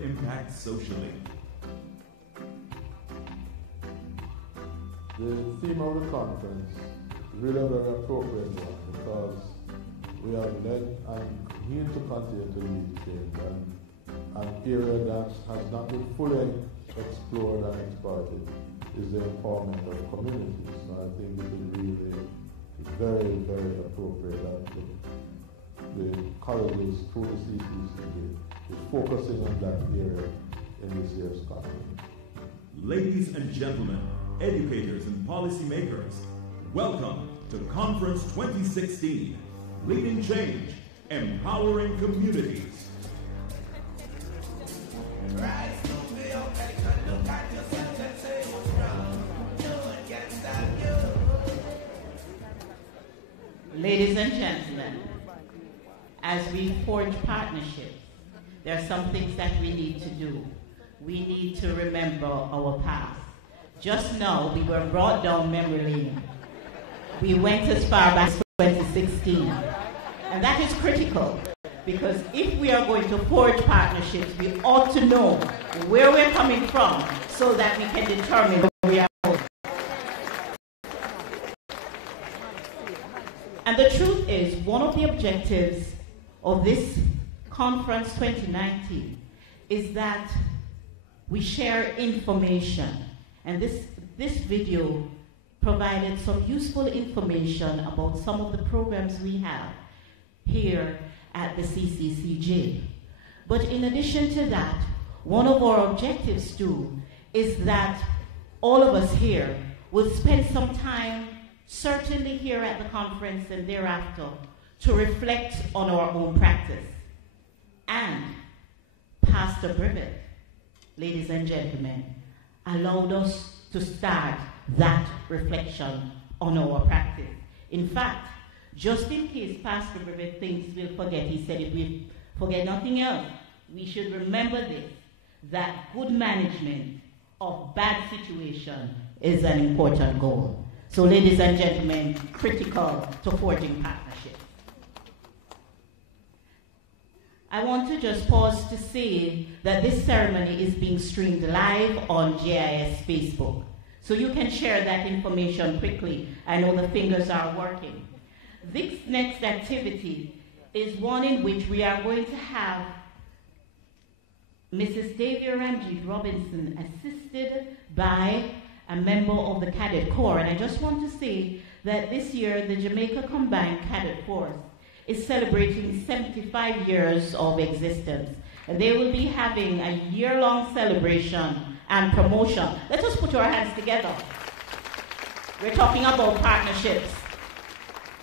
impact socially. The theme of the conference is really a very appropriate one because we have led and need to continue to lead change, and an area that has not been fully explored and exploited is the empowerment of communities. So I think it is really very, very appropriate that the colleges through the CCCJ is focusing on that area in this year's conference. Ladies and gentlemen, educators and policymakers, welcome to Conference 2016, Leading Change, Empowering Communities. Ladies and gentlemen, as we forge partnerships, there are some things that we need to do. We need to remember our past. Just now, we were brought down memory lane. We went as far back as 2016. And that is critical, because if we are going to forge partnerships, we ought to know where we're coming from so that we can determine where we are going. And the truth is, one of the objectives of this Conference 2019 is that we share information. And this video provided some useful information about some of the programs we have here at the CCCJ. But in addition to that, one of our objectives too is that all of us here will spend some time, certainly here at the conference and thereafter, to reflect on our own practice. And Pastor Brevet, ladies and gentlemen, allowed us to start that reflection on our practice. In fact, just in case Pastor Brevet thinks we'll forget, he said if we forget nothing else, we should remember this, that good management of bad situation is an important goal. So ladies and gentlemen, critical to forging partnerships. I want to just pause to say that this ceremony is being streamed live on GIS Facebook. So you can share that information quickly. I know the fingers are working. This next activity is one in which we are going to have Mrs. Davia Ranjit Robinson assisted by a member of the Cadet Corps. And I just want to say that this year the Jamaica Combined Cadet Force is celebrating 75 years of existence. And they will be having a year-long celebration and promotion. Let us put our hands together. We're talking about partnerships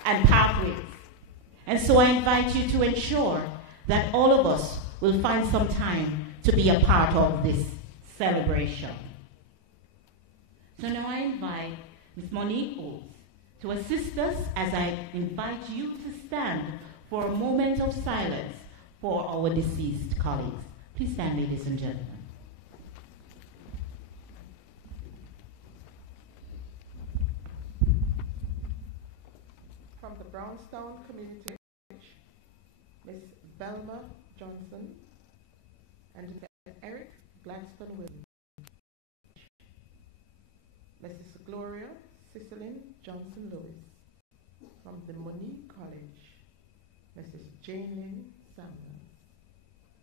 and pathways. And so I invite you to ensure that all of us will find some time to be a part of this celebration. So now I invite Ms. Monique Oates to assist us as I invite you to stand for a moment of silence for our deceased colleagues. Please stand, ladies and gentlemen. From the Brownstown Community College, Ms. Belma Johnson and Mr. Eric Gladstone Williams. Mrs. Gloria Cicilline Johnson Lewis. From the Monique College, Mrs. Jane Lynn Samuels.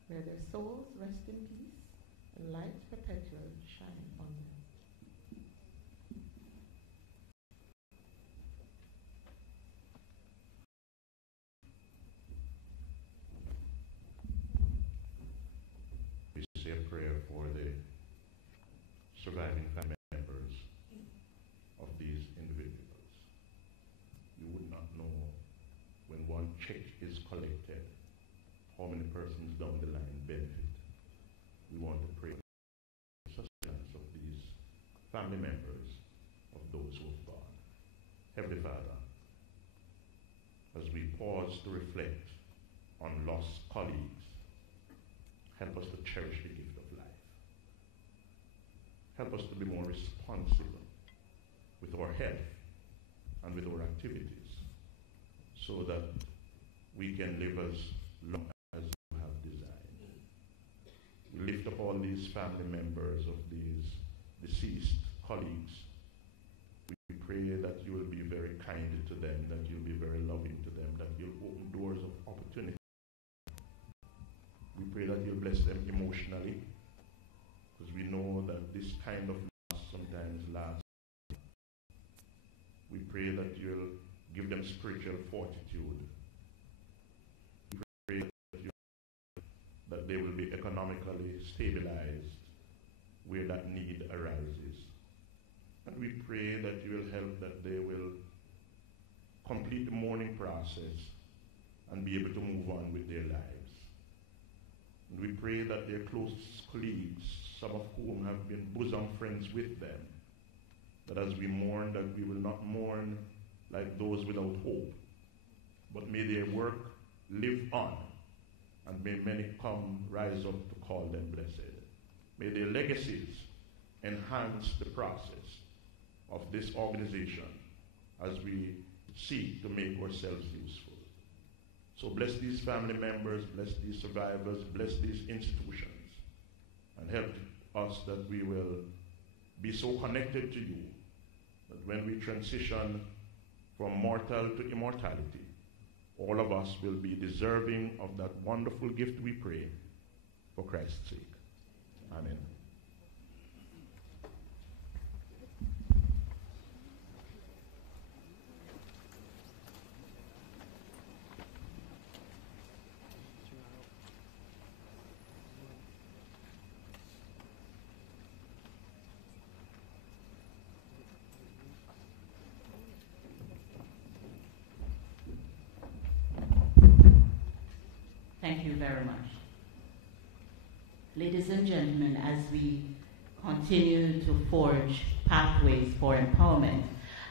May their souls rest in peace and light perpetual shine on them. We say a prayer for the surviving family members of these individuals. You would not know when one check is collected how many persons down the line benefit. We want to pray for the sustenance of these family members of those who have gone. Heavenly Father, as we pause to reflect on lost colleagues, help us to cherish the gift of life. Help us to be more responsible with our health and with our activities so that we can live as long as you have designed. We lift all these family members of these deceased colleagues, we pray that you will be very kind to them, that you'll be very loving to them, that you'll open doors of opportunity. We pray that you'll bless them emotionally, because we know that this kind of loss sometimes lasts. We pray that you'll give them spiritual fortitude. We pray that they will be economically stabilized where that need arises. And we pray that you will help that they will complete the mourning process and be able to move on with their lives. And we pray that their closest colleagues, some of whom have been bosom friends with them, that as we mourn, that we will not mourn like those without hope, but may their work live on, and may many rise up to call them blessed. May their legacies enhance the process of this organization as we seek to make ourselves useful. So bless these family members, bless these survivors, bless these institutions, and help us that we will be so connected to you that when we transition from mortal to immortality, all of us will be deserving of that wonderful gift we pray for Christ's sake. Amen. Thank you very much. Ladies and gentlemen, as we continue to forge pathways for empowerment,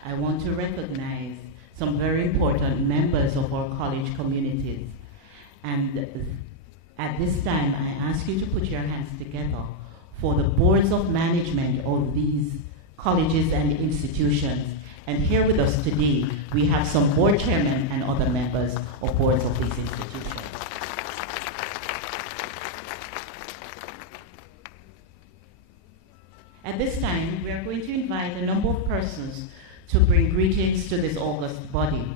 I want to recognize some very important members of our college communities. And at this time, I ask you to put your hands together for the boards of management of these colleges and institutions. And here with us today, we have some board chairmen and other members of boards of these institutions. At this time, we are going to invite a number of persons to bring greetings to this august body.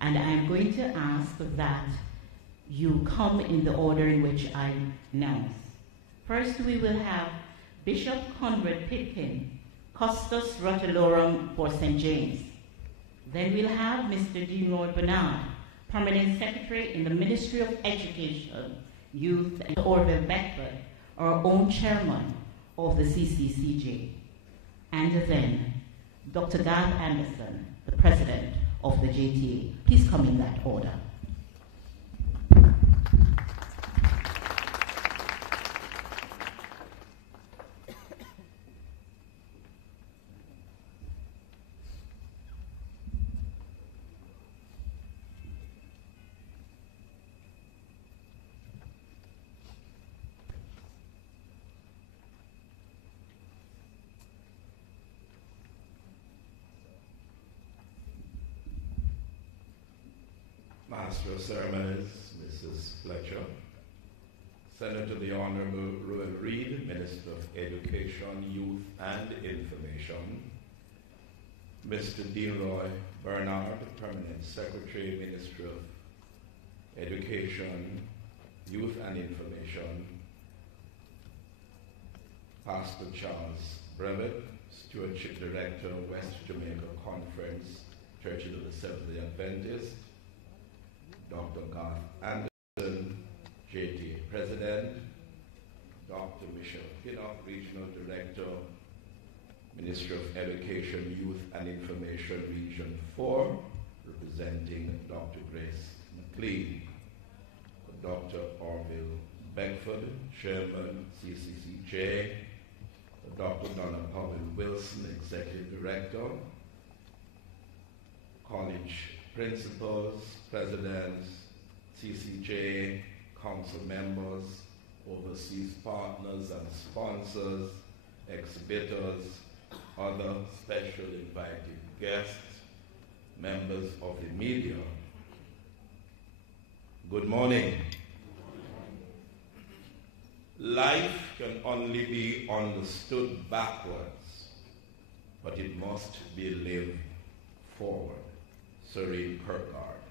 And I am going to ask that you come in the order in which I announce. First, we will have Bishop Conrad Pitkin, Custos Rotulorum for St. James. Then we'll have Mr. Dean Lord Bernard, Permanent Secretary in the Ministry of Education, Youth, and Orville Beckford, our own chairman of the CCCJ. And then Dr. Garth Anderson, the president of the JTA. Please come in that order. Master of Ceremonies, Mrs. Fletcher, Senator the Honorable Rowan Reed, Minister of Education, Youth and Information, Mr. Dean Roy Bernard, Permanent Secretary, Ministry of Education, Youth and Information, Pastor Charles Brevet, Stewardship Director, West Jamaica Conference, Church of the Seventh-day Adventist, Dr. Garth Anderson, JTA President, Dr. Michelle Pinnock, Regional Director, Ministry of Education, Youth and Information, Region 4, representing Dr. Grace McLean, Dr. Orville Beckford, Chairman, CCCJ, Dr. Donna Powell Wilson, Executive Director, college principals, presidents, CCJ, council members, overseas partners and sponsors, exhibitors, other special invited guests, members of the media. Good morning. Life can only be understood backwards, but it must be lived forward. Serene Kierkegaard.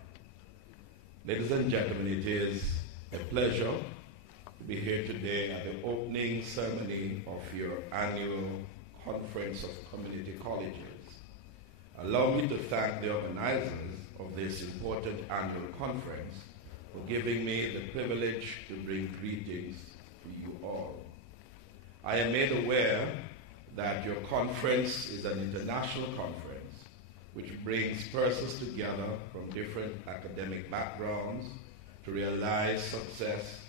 Ladies and gentlemen, it is a pleasure to be here today at the opening ceremony of your annual Conference of Community Colleges. Allow me to thank the organizers of this important annual conference for giving me the privilege to bring greetings to you all. I am made aware that your conference is an international conference which brings persons together from different academic backgrounds to realize success.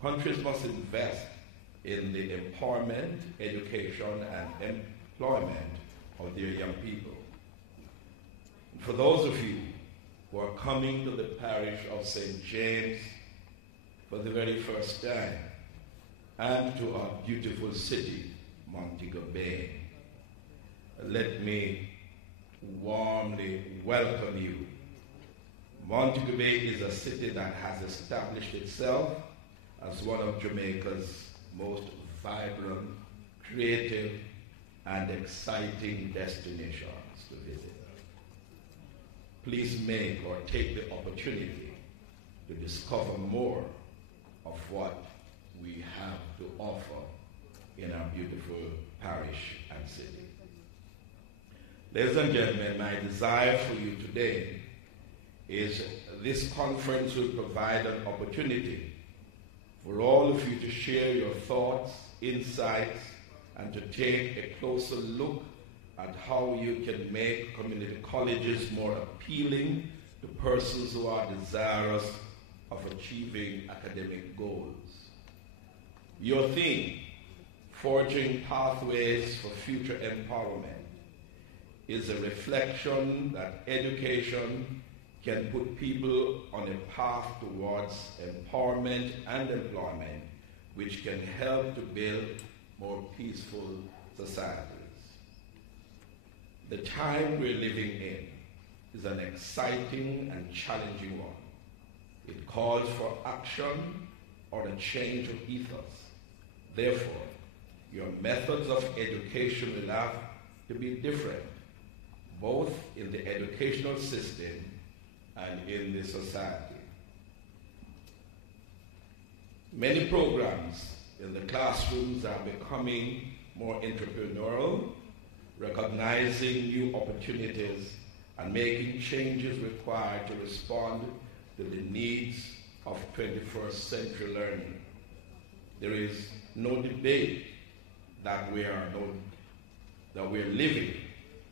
Countries must invest in the empowerment, education, and employment of their young people. For those of you who are coming to the parish of St. James for the very first time, and to our beautiful city, Montego Bay, let me warmly welcome you. Montego Bay is a city that has established itself as one of Jamaica's most vibrant, creative, and exciting destinations to visit. Please make or take the opportunity to discover more of what we have to offer in our beautiful parish and city. Ladies and gentlemen, my desire for you today is this conference will provide an opportunity for all of you to share your thoughts, insights, and to take a closer look at how you can make community colleges more appealing to persons who are desirous of achieving academic goals. Your theme, Forging Pathways for Future Empowerment, is a reflection that education can put people on a path towards empowerment and employment, which can help to build more peaceful societies. The time we're living in is an exciting and challenging one. It calls for action or a change of ethos. Therefore, your methods of education will have to be different, both in the educational system and in the society. Many programs in the classrooms are becoming more entrepreneurial, recognizing new opportunities and making changes required to respond to the needs of 21st century learning. There is no debate that we are living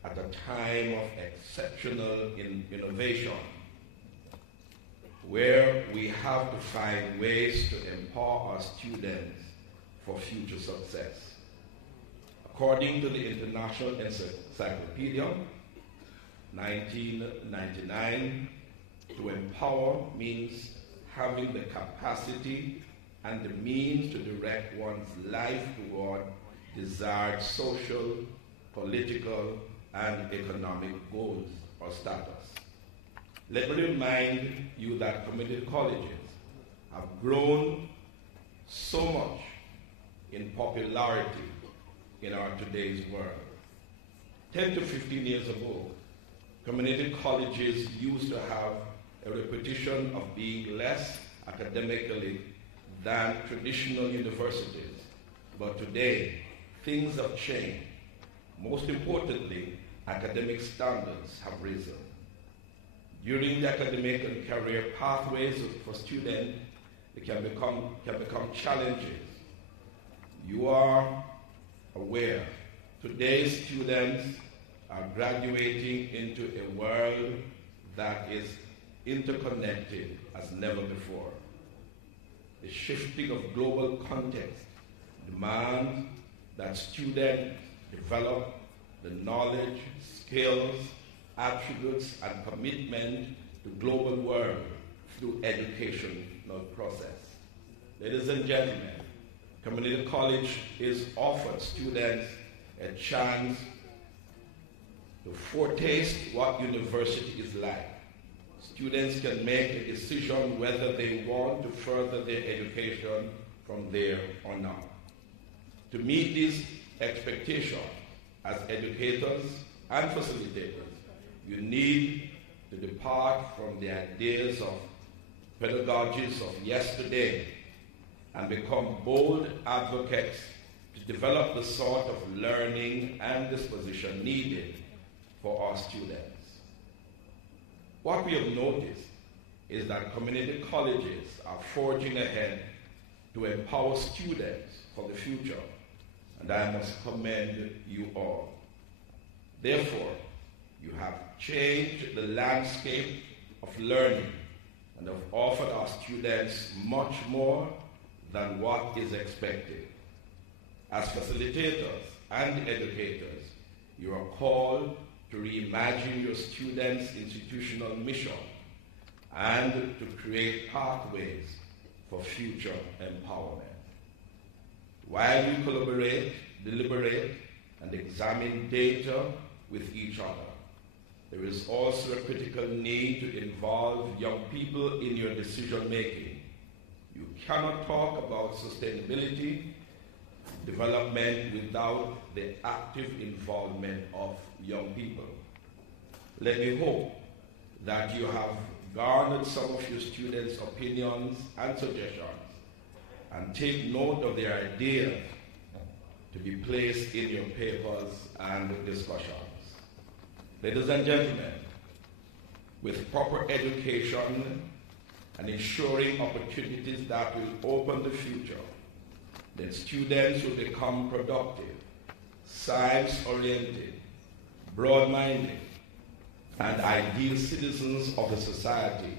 at a time of exceptional innovation, where we have to find ways to empower our students for future success. According to the International Encyclopedia, 1999, to empower means having the capacity and the means to direct one's life toward desired social, political, and economic goals or status. Let me remind you that community colleges have grown so much in popularity in our today's world. 10 to 15 years ago, community colleges used to have a reputation of being less academically than traditional universities. But today, things have changed. Most importantly, academic standards have risen. During the academic and career pathways for students, they can become challenges. You are aware, today's students are graduating into a world that is interconnected as never before. The shifting of global context demands that students develop the knowledge, skills, attributes, and commitment to global world through educational process. Ladies and gentlemen, community college is offered students a chance to foretaste what university is like. Students can make a decision whether they want to further their education from there on out. To meet these expectations as educators and facilitators, you need to depart from the ideas of pedagogies of yesterday and become bold advocates to develop the sort of learning and disposition needed for our students. What we have noticed is that community colleges are forging ahead to empower students for the future, and I must commend you all. Therefore, you have changed the landscape of learning and have offered our students much more than what is expected. As facilitators and educators, you are called to reimagine your students' institutional mission and to create pathways for future empowerment. While you collaborate, deliberate, and examine data with each other, there is also a critical need to involve young people in your decision-making. You cannot talk about sustainability development without the active involvement of young people. Let me hope that you have garnered some of your students' opinions and suggestions and take note of their ideas to be placed in your papers and discussions. Ladies and gentlemen, with proper education and ensuring opportunities that will open the future, then students will become productive, science-oriented, broad-minded, and ideal citizens of the society,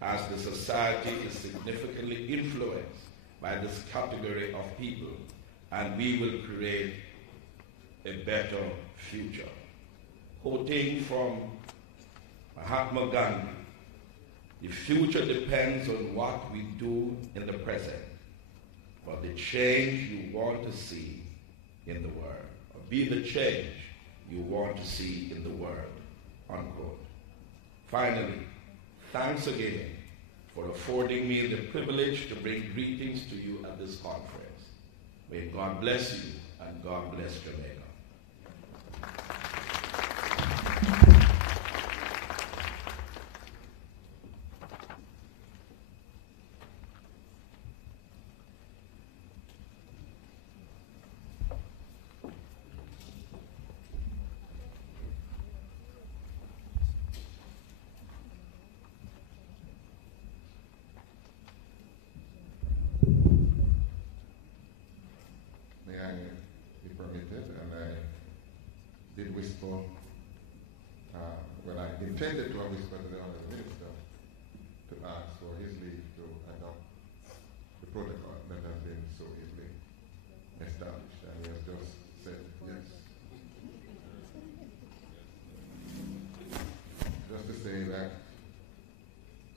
as the society is significantly influenced by this category of people, and we will create a better future. Quoting from Mahatma Gandhi, the future depends on what we do in the present for the change you want to see in the world, or be the change you want to see in the world, unquote. Finally, thanks again for affording me the privilege to bring greetings to you at this conference. May God bless you and God bless Jamaica. Intended to whisper to the Honourable Minister to ask for his leave to adopt the protocol that has been so easily established, and he has just said yes. Just to say that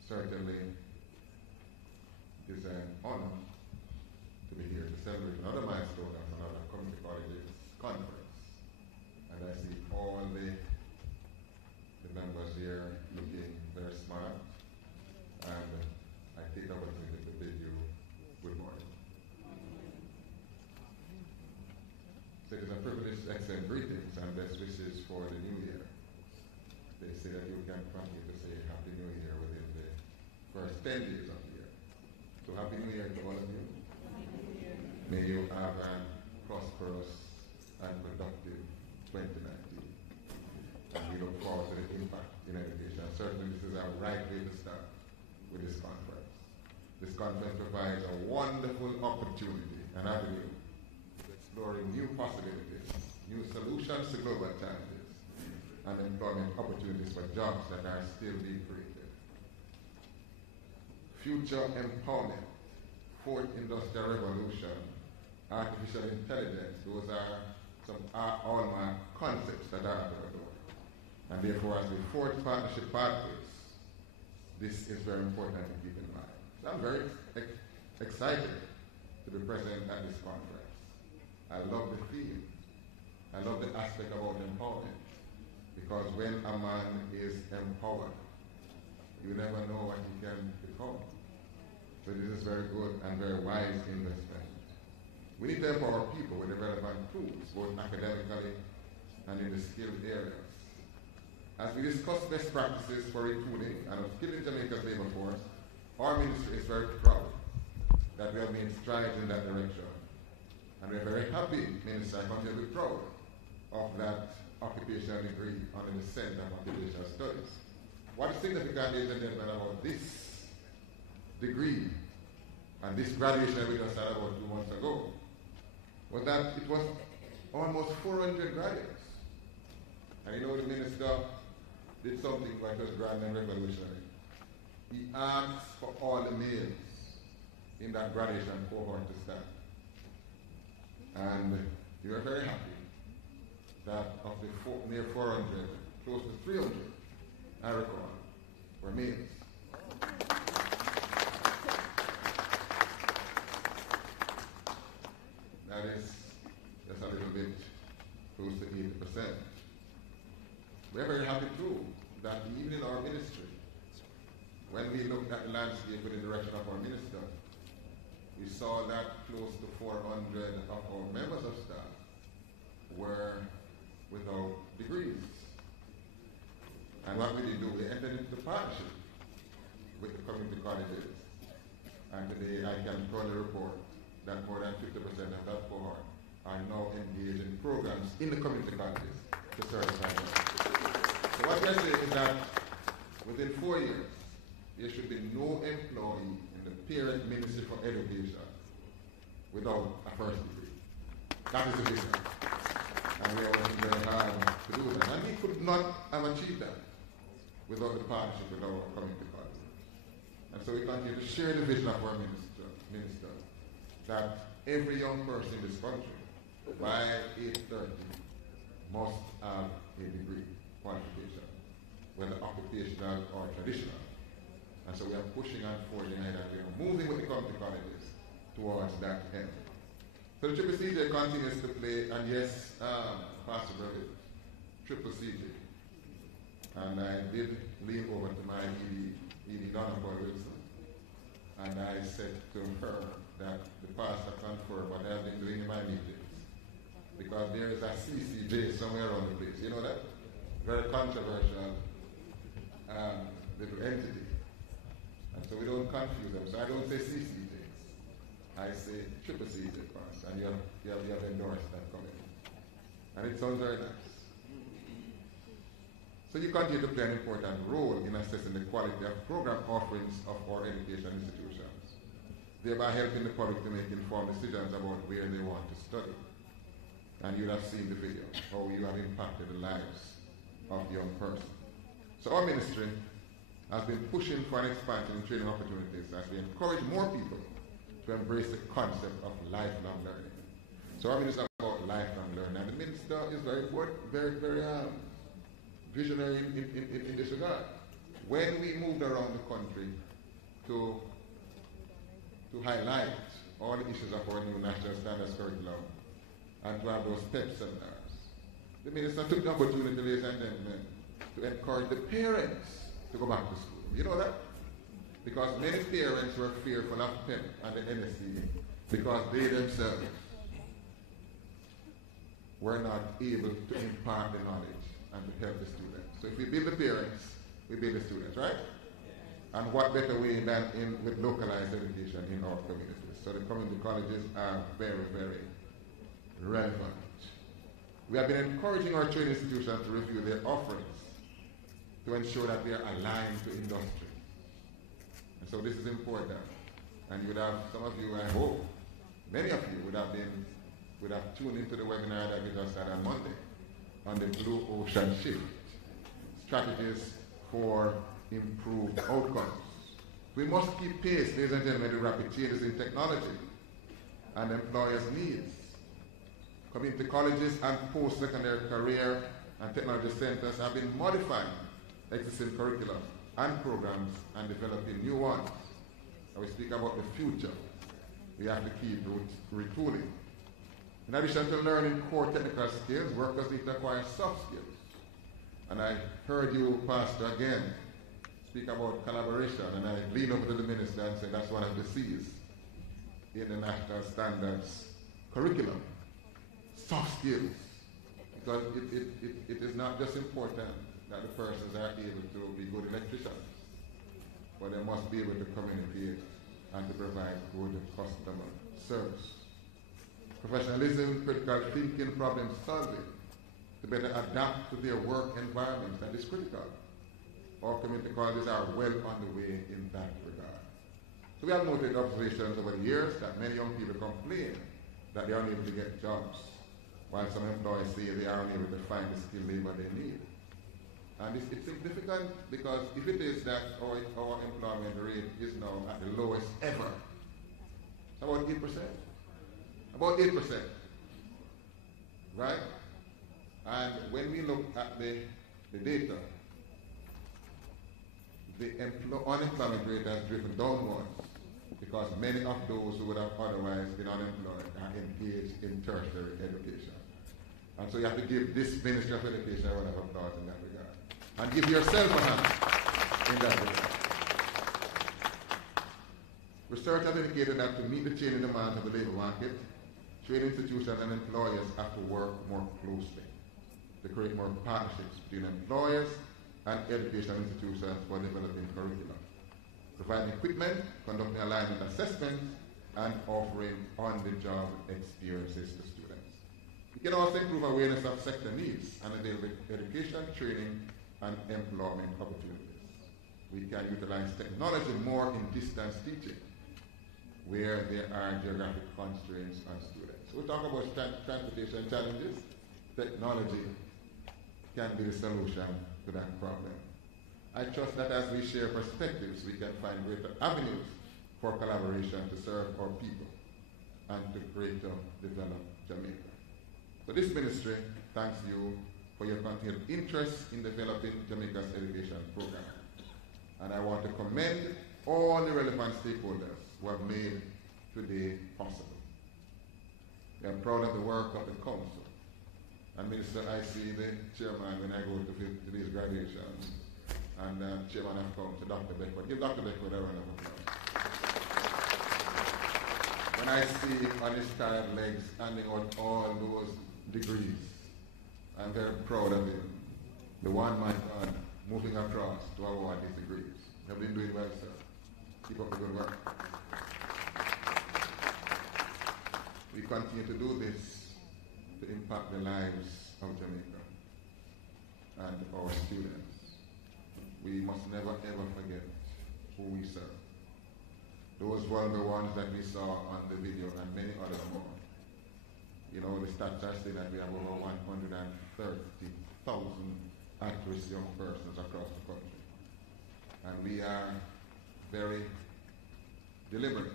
certainly it is an honour to be here to celebrate another milestone of another community colleges conference, and I see all the members here looking very smart, and I take the opportunity to bid you good morning. So it is a privilege to extend greetings and best wishes for the new year. They say that you can continue to say Happy New Year within the first 10 days of the year. So Happy New Year to all of you. May you have a prosperous and productive 2019. And we look forward to the impact in education. Certainly this is a right way to start with this conference. This conference provides a wonderful opportunity, an avenue to exploring new possibilities, new solutions to global challenges, and employment opportunities for jobs that are still being created. Future empowerment, fourth industrial revolution, artificial intelligence, those are some hallmark concepts that are at our door. And therefore, as we forge partnership pathways, this is very important to keep in mind. So I'm very excited to be present at this conference. I love the theme. I love the aspect about empowerment. Because when a man is empowered, you never know what he can become. So this is very good and very wise investment. We need to empower people with the relevant tools, both academically and in the skilled areas. As we discuss best practices for retooling and upskilling Jamaica's labor force, our ministry is very proud that we have made strides in that direction. And we are very happy, Minister, I continue to be proud of that occupational degree under the Center of Occupational Studies. What is significant, ladies and gentlemen, about this degree and this graduation that we just had about 2 months ago was that it was almost 400 graduates. And you know, the minister did something that was grand and revolutionary. He asked for all the males in that graduation cohort to stand. And we were very happy that of the near 400, close to 300, I recall, were males. That is just a little bit close to 80%. We're very happy too that even in our ministry, when we looked at the landscape within the direction of our minister, we saw that close to 400 of our members of staff were without degrees. And what we did do, we entered into the partnership with the community colleges. And today I can proudly report that more than 50% of that cohort are now engaged in programs in the community colleges to certify them. So what we are saying is that within 4 years, there should be no employee in the parent Ministry for Education without a first degree. That is the vision. And we are working very hard to do that. And we could not have achieved that without the partnership with our community colleges. And so we continue to share the vision of our minister that every young person in this country, by age 30, must have a degree qualification, whether occupational or traditional. And so we are pushing and forging ahead and we are moving with the community colleges towards that end. So the CCCJ continues to play, and yes, Pastor Brother, CCCJ. And I did lean over to my ED Donna Wilson, and I said to her that the pastor confirmed what I have been doing in my meetings, because there is a CCJ somewhere around the place. You know that? Very controversial little entity. And so we don't confuse them. So I don't say CCJ. I say CCCJ first, and you have endorsed that committee. And it sounds very nice. So you continue to play an important role in assessing the quality of program offerings of our education institutions, thereby helping the public to make informed decisions about where they want to study. And you have seen the video, how you have impacted the lives of the young person. So our ministry has been pushing for an expansion in training opportunities as we encourage more people to embrace the concept of lifelong learning. So our ministry is about lifelong learning, and the minister is very visionary in this regard. When we moved around the country to highlight all the issues of our new national standards curriculum and to have those STEP seminars, the minister took the opportunity, ladies and gentlemen, to encourage the parents to go back to school. You know that? Because many parents were fearful of PEP and the NSC because they themselves were not able to impart the knowledge and to help the students. So if we build the parents, we build the students, right? And what better way than with localized education in our communities. So the community colleges are very, very relevant. We have been encouraging our training institutions to review their offerings to ensure that they are aligned to industry. And so this is important. And you would have, some of you, I hope, many of you would have tuned into the webinar that we just had on Monday on the Blue Ocean Shift, strategies for improved outcomes. We must keep pace, ladies and gentlemen, with rapid changes in technology and employers' needs. Community colleges and post-secondary career and technology centers have been modifying existing curriculum and programs and developing new ones. And we speak about the future. We have to keep retooling. In addition to learning core technical skills, workers need to acquire soft skills. And I heard you, Pastor, again, speak about collaboration, and I lean over to the minister and say that's one of the C's in the national standards curriculum. Soft skills. Because it is not just important that the persons are able to be good electricians, but they must be able to communicate and to provide good customer service. Professionalism, critical thinking, problem solving, to better adapt to their work environment, that is critical. Our community colleges are well on the way in that regard. So we have noted observations over the years that many young people complain that they are unable to get jobs, while some employers say they are unable to find the skilled labor they need. And it's significant because if it is that our employment rate is now at the lowest ever, it's about 8%. About 8%. Right? And when we look at the data, the unemployment rate has driven downwards because many of those who would have otherwise been unemployed are engaged in tertiary education. And so you have to give this Ministry of Education a round of applause in that regard. And give yourself a hand in that regard. Research has indicated that to meet the changing demands of the labor market, trade institutions and employers have to work more closely to create more partnerships between employers and educational institutions for developing curricula, providing equipment, conducting alignment assessments, and offering on-the-job experiences to students. We can also improve awareness of sector needs and avail with education, training, and employment opportunities. We can utilize technology more in distance teaching, where there are geographic constraints on students. So we talk about transportation challenges. Technology can be the solution to that problem. I trust that as we share perspectives, we can find greater avenues for collaboration to serve our people and to greater develop Jamaica. So this ministry thanks you for your continued interest in developing Jamaica's education program. And I want to commend all the relevant stakeholders who have made today possible. We are proud of the work of the council. And Minister, I see the chairman when I go to these graduations. And chairman of council, Dr. Beckwood. Give Dr. Beckwood a round of applause. When I see on his tired legs handing out all those degrees, I'm very proud of him. The one man God moving across to award his degrees. You have been doing well, sir. Keep up the good work. We continue to do this to impact the lives of Jamaica and our students. We must never ever forget who we serve. Those were the ones that we saw on the video and many others more. You know, the stats are saying that we have over 130,000 at-risk young persons across the country. And we are very deliberate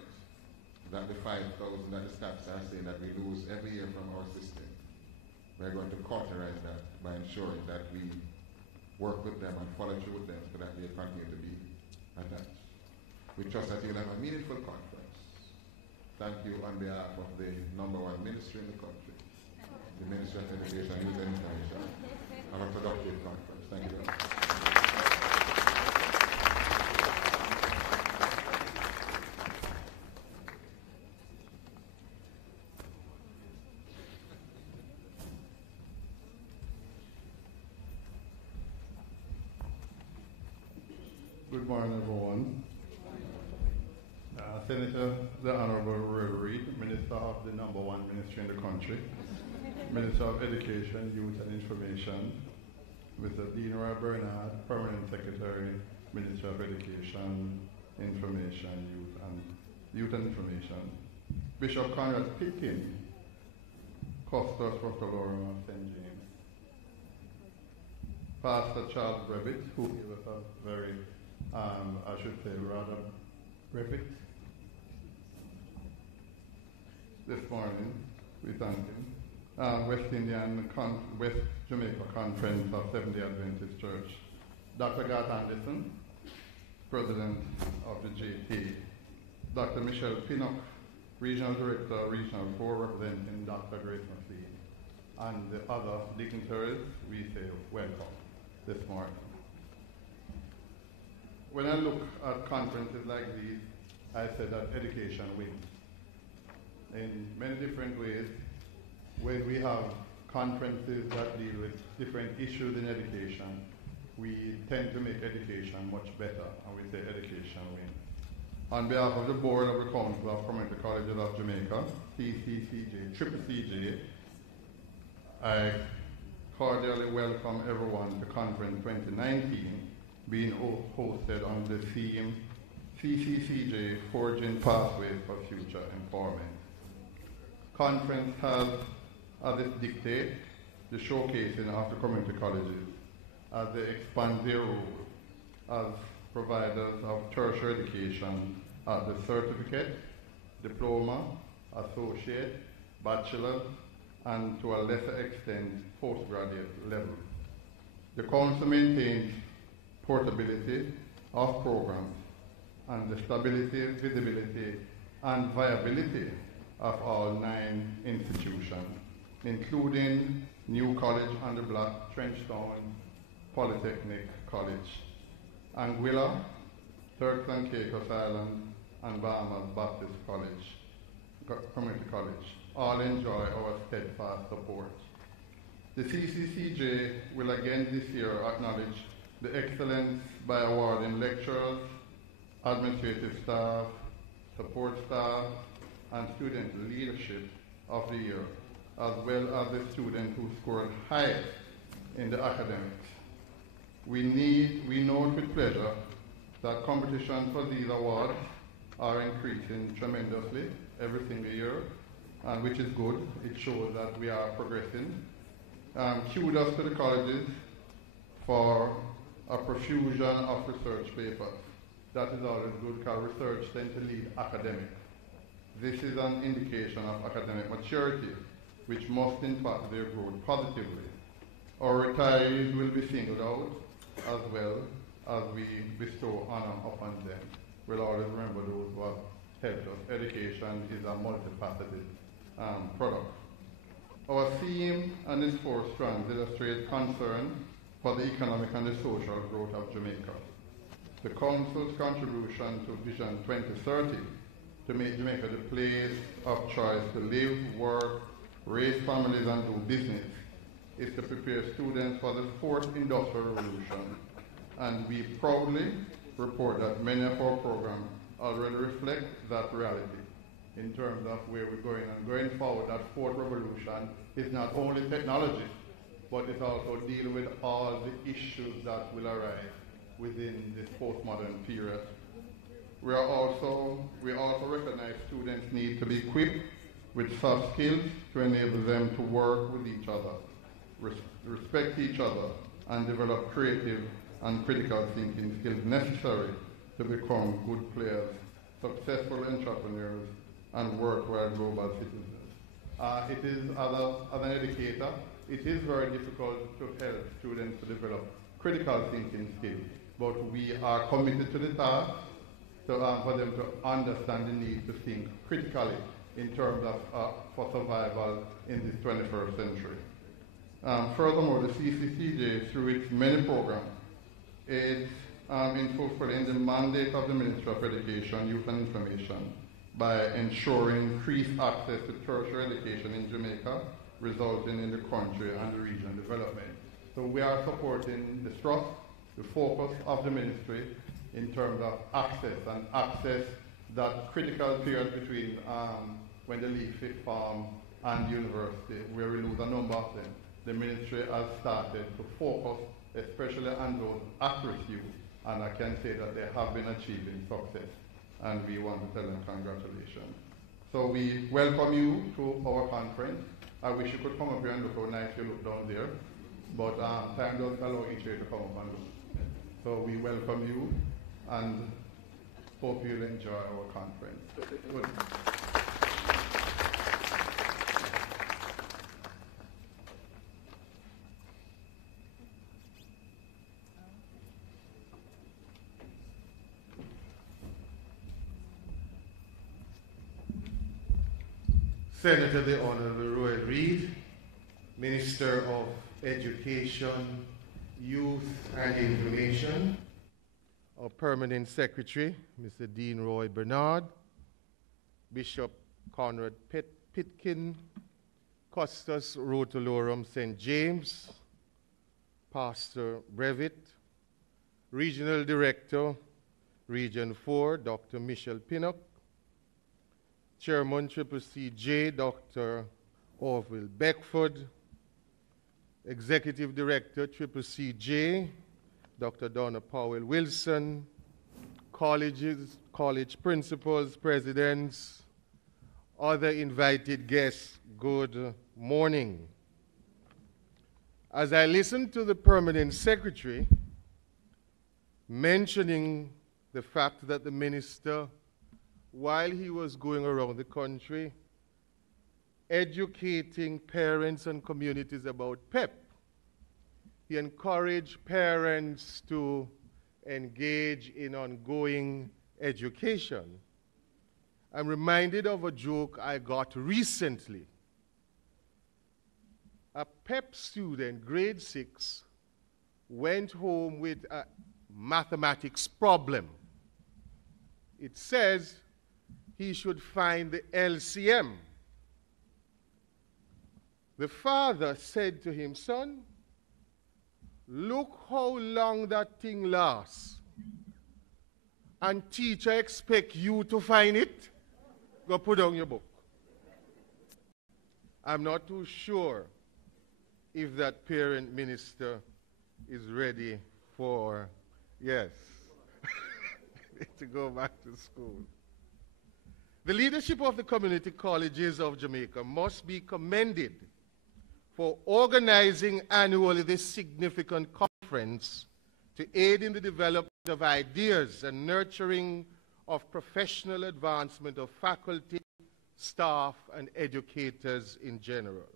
that the 5,000 that the stats are saying that we lose every year from our system, we're going to cauterize that by ensuring that we work with them and follow through with them so that they continue to be attached. We trust that you'll have a meaningful conference. Thank you on behalf of the #1 ministry in the country, the Ministry of Education, Youth and Information. Have a productive conference. Thank you very much. Good morning, everyone. Senator, the Honorable Roy Reid, Minister of the #1 ministry in the country, Minister of Education, Youth and Information, Mr. Dean Roy Bernard, Permanent Secretary, Ministry of Education, Information, Youth and Information, Bishop Conrad Pitkin, Custos Rockalorum of St. James, Pastor Charles Brevitt, who gave us a very I should say rather brevet this morning. We thank him. West Jamaica Conference of Seventh-day Adventist Church, Dr. Garth Anderson, President of the JT, Dr. Michelle Pinnock, Regional Director, Regional 4, representing Dr. Grace McLean, and the other dignitaries, we say welcome this morning. when I look at conferences like these, I say that education wins. In many different ways, when we have conferences that deal with different issues in education, we tend to make education much better, and we say education wins. On behalf of the Board of the Council of Community Colleges of Jamaica, CCCJ, I cordially welcome everyone to Conference 2019, being hosted on the theme CCCJ Forging Pathways for Future Empowerment. Conference has as its dictate the showcasing of the community colleges as they expand their role as providers of tertiary education at the certificate, diploma, associate, bachelor, and to a lesser extent, postgraduate level. The Council maintains portability of programs and the stability, visibility, and viability of all 9 institutions, including New College on the Block, Trenchtown, Polytechnic College, Anguilla, Turks and Caicos Island, and Bahamas Baptist College, Community College, all enjoy our steadfast support. The CCCJ will again this year acknowledge the excellence by awarding lecturers, administrative staff, support staff, and student leadership of the year, as well as the student who scored highest in the academics. We note with pleasure that competition for these awards are increasing tremendously every single year, and which is good. It shows that we are progressing. Kudos to the colleges for a profusion of research papers. That is always good because research tends to lead academics. This is an indication of academic maturity, which must impact their growth positively. Our retirees will be singled out as well as we bestow honor upon them. We'll always remember those who have helped us. Education is a multifaceted product. Our theme and its 4 strands illustrate concern for the economic and the social growth of Jamaica. The Council's contribution to Vision 2030 to make Jamaica the place of choice to live, work, raise families, and do business is to prepare students for the 4th Industrial Revolution. And we proudly report that many of our programs already reflect that reality in terms of where we're going. And going forward, that 4th revolution is not only technology, but it also deals with all the issues that will arise within this postmodern period. We also recognize students need to be equipped with soft skills to enable them to work with each other, respect each other, and develop creative and critical thinking skills necessary to become good players, successful entrepreneurs, and worthwhile global citizens. It is, as an educator, it is very difficult to help students to develop critical thinking skills, but we are committed to the task for them to understand the need to think critically in terms of for survival in this 21st century. Furthermore, the CCCJ, through its many programs, is in fulfilling the mandate of the Ministry of Education, Youth and Information by ensuring increased access to tertiary education in Jamaica, resulting in the country and the regional development. So we are supporting the thrust, the focus of the ministry in terms of access that critical period between when they leave fifth form and university, where we lose a number of them. The ministry has started to focus especially on those at-risk youth, and I can say that they have been achieving success, and we want to tell them congratulations. So we welcome you to our conference. I wish you could come up here and look how nice you look down there, but time doesn't allow each year to come up and look. So we welcome you and hope you'll enjoy our conference. Good. Senator the Honorable Roy Reid, Minister of Education, Youth and Information, our permanent secretary, Mr. Dean Roy Bernard, Bishop Conrad Pitkin, Custos Rotolorum St. James, Pastor Brevitt, Regional Director, Region 4, Dr. Michelle Pinnock, Chairman CCCJ, Dr. Orville Beckford, Executive Director, CCCJ, Dr. Donna Powell-Wilson, college principals, presidents, other invited guests, good morning. As I listened to the permanent secretary mentioning the fact that the minister, while he was going around the country, educating parents and communities about PEP, he encouraged parents to engage in ongoing education. I'm reminded of a joke I got recently. A PEP student, grade 6, went home with a mathematics problem. It says he should find the LCM. The father said to him, son, look how long that thing lasts. And teacher expect you to find it? Go put down your book. I'm not too sure if that parent minister is ready for, yes, to go back to school. The leadership of the community colleges of Jamaica must be commended for organizing annually this significant conference to aid in the development of ideas and nurturing of professional advancement of faculty, staff, and educators in general.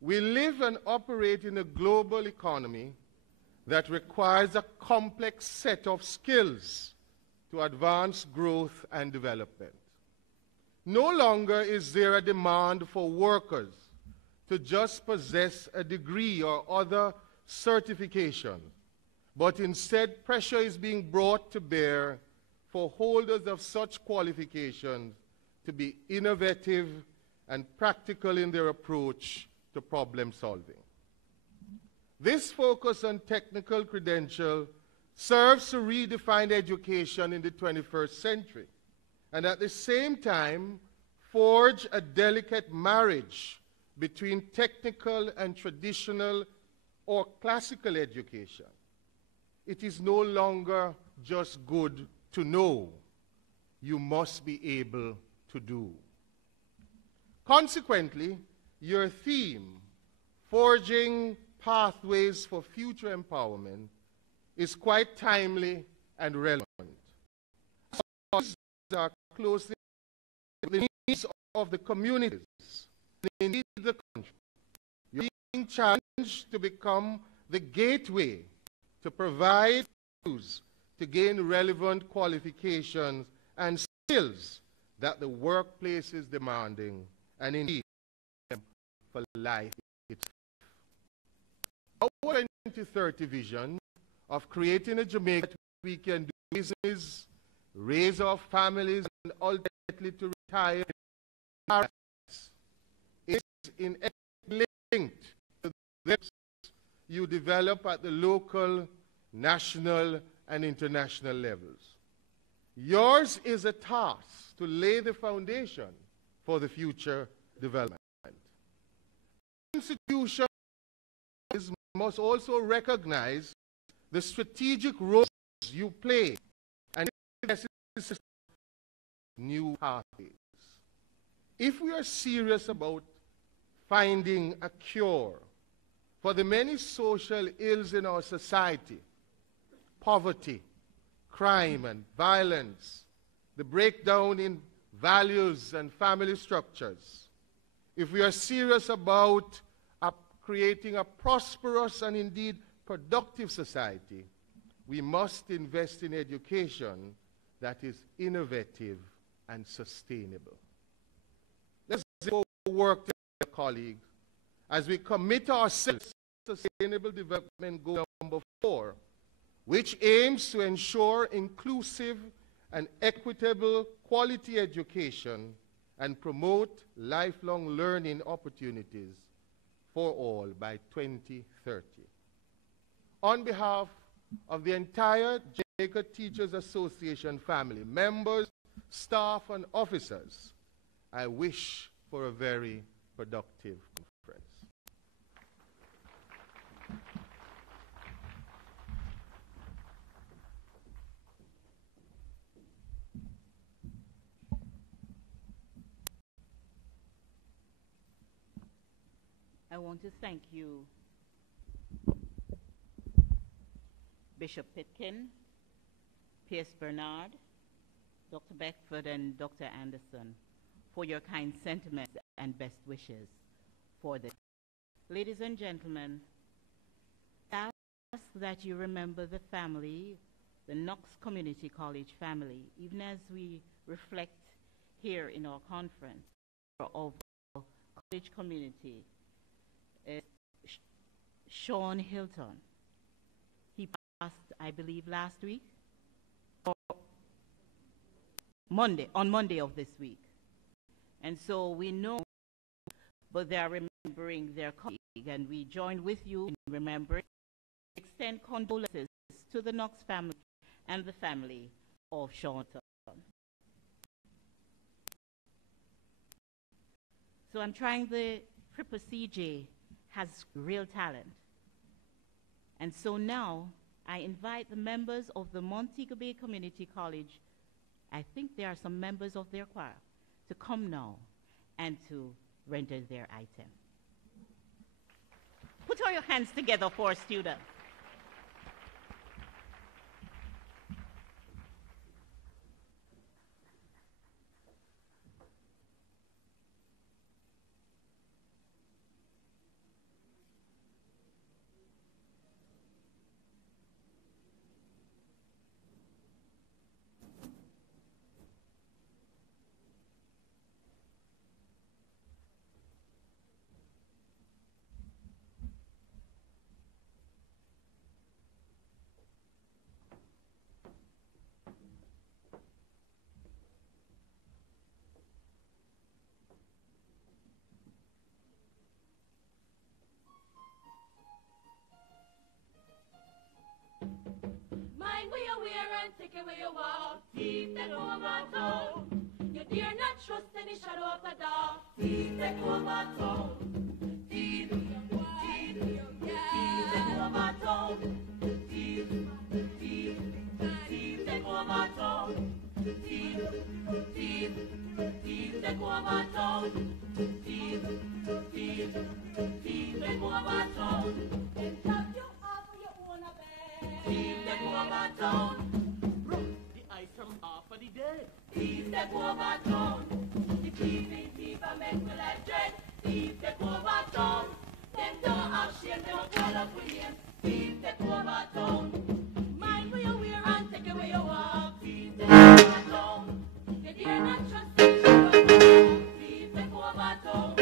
We live and operate in a global economy that requires a complex set of skills to advance growth and development. No longer is there a demand for workers to just possess a degree or other certification, but instead pressure is being brought to bear for holders of such qualifications to be innovative and practical in their approach to problem solving. This focus on technical credential serves to redefine education in the 21st century, and at the same time forge a delicate marriage between technical and traditional or classical education. It is no longer just good to know. You must be able to do. Consequently, your theme, Forging Pathways for Future Empowerment, is quite timely and relevant. These are closely with the needs of the communities and indeed the country. You're being challenged to become the gateway to provide tools to gain relevant qualifications and skills that the workplace is demanding, and indeed for life itself. Our 2030 vision of creating a Jamaica that we can do business, raise our families, and ultimately to retire is inextricably linked to this you develop at the local, national, and international levels. Yours is a task to lay the foundation for the future development. Institutions must also recognize the strategic roles you play and new pathways. If we are serious about finding a cure for the many social ills in our society, poverty, crime and violence, the breakdown in values and family structures, if we are serious about creating a prosperous and indeed productive society, we must invest in education that is innovative and sustainable. Let's work together, colleagues, as we commit ourselves to Sustainable Development Goal number 4 which aims to ensure inclusive and equitable quality education and promote lifelong learning opportunities for all by 2030. On behalf of the entire Jamaica Teachers Association family, members, staff, and officers, I wish for a very productive conference. I want to thank you, Bishop Pitkin, Pierce Bernard, Dr. Beckford, and Dr. Anderson for your kind sentiments and best wishes for this. Ladies and gentlemen, I ask that you remember the family, the Knox Community College family, even as we reflect here in our conference of our college community. Sean Hilton. He passed, I believe, last week, or on Monday of this week. And so we know, but they are remembering their colleague, and we join with you in remembering, extend condolences to the Knox family and the family of Sean Hilton. So I'm trying the CCCJ has real talent. And so now I invite the members of the Montego Bay Community College, I think there are some members of their choir, to come now and to render their item. Put all your hands together for a student. Mind where you wear and take it where you walk. Thief take over town. You dare not trust any shadow of a dog. Thief take over town. Thief, thief, thief take over town. Thief, thief, thief take over town. Thief, thief, thief take over town. Thief, thief, thief take over town. And top you off for your own bed. Thief take over town. Bro, the item off of the day. Thief take over town. The thieving thief a make me like dread. Thief take over town. Them don't have shame, they don't call up with him. Thief take over town. Mind where you wear and take it where you walk. Thief take over town. You dare not trust me, thief take over town.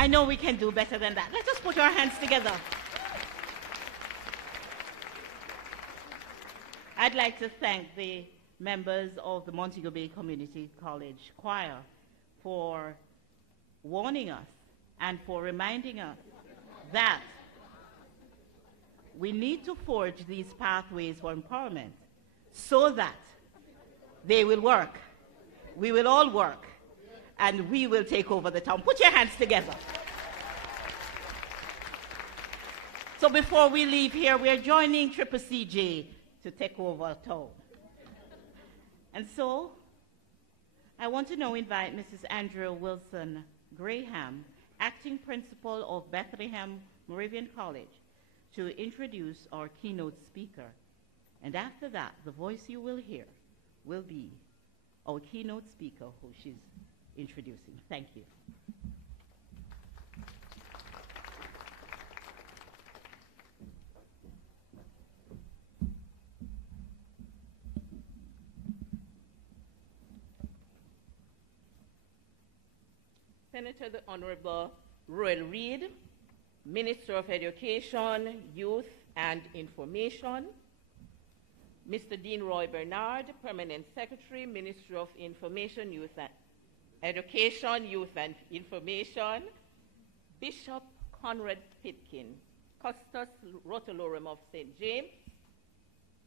I know we can do better than that. Let's just put our hands together. I'd like to thank the members of the Montego Bay Community College Choir for warning us and for reminding us that we need to forge these pathways for empowerment so that they will work. We will all work, and we will take over the town. Put your hands together. So before we leave here, we are joining CCCJ to take over town. And so I want to now invite Mrs. Andrea Wilson Graham, acting principal of Bethlehem Moravian College, to introduce our keynote speaker. And after that, the voice you will hear will be our keynote speaker who she's introducing. Thank you. Senator the Honorable Royal Reid, Minister of Education, Youth and Information, Mr. Dean Roy Bernard, Permanent Secretary, Ministry of Information, Youth and Education, Youth and Information, Bishop Conrad Pitkin, Custos Rotolorum of St. James,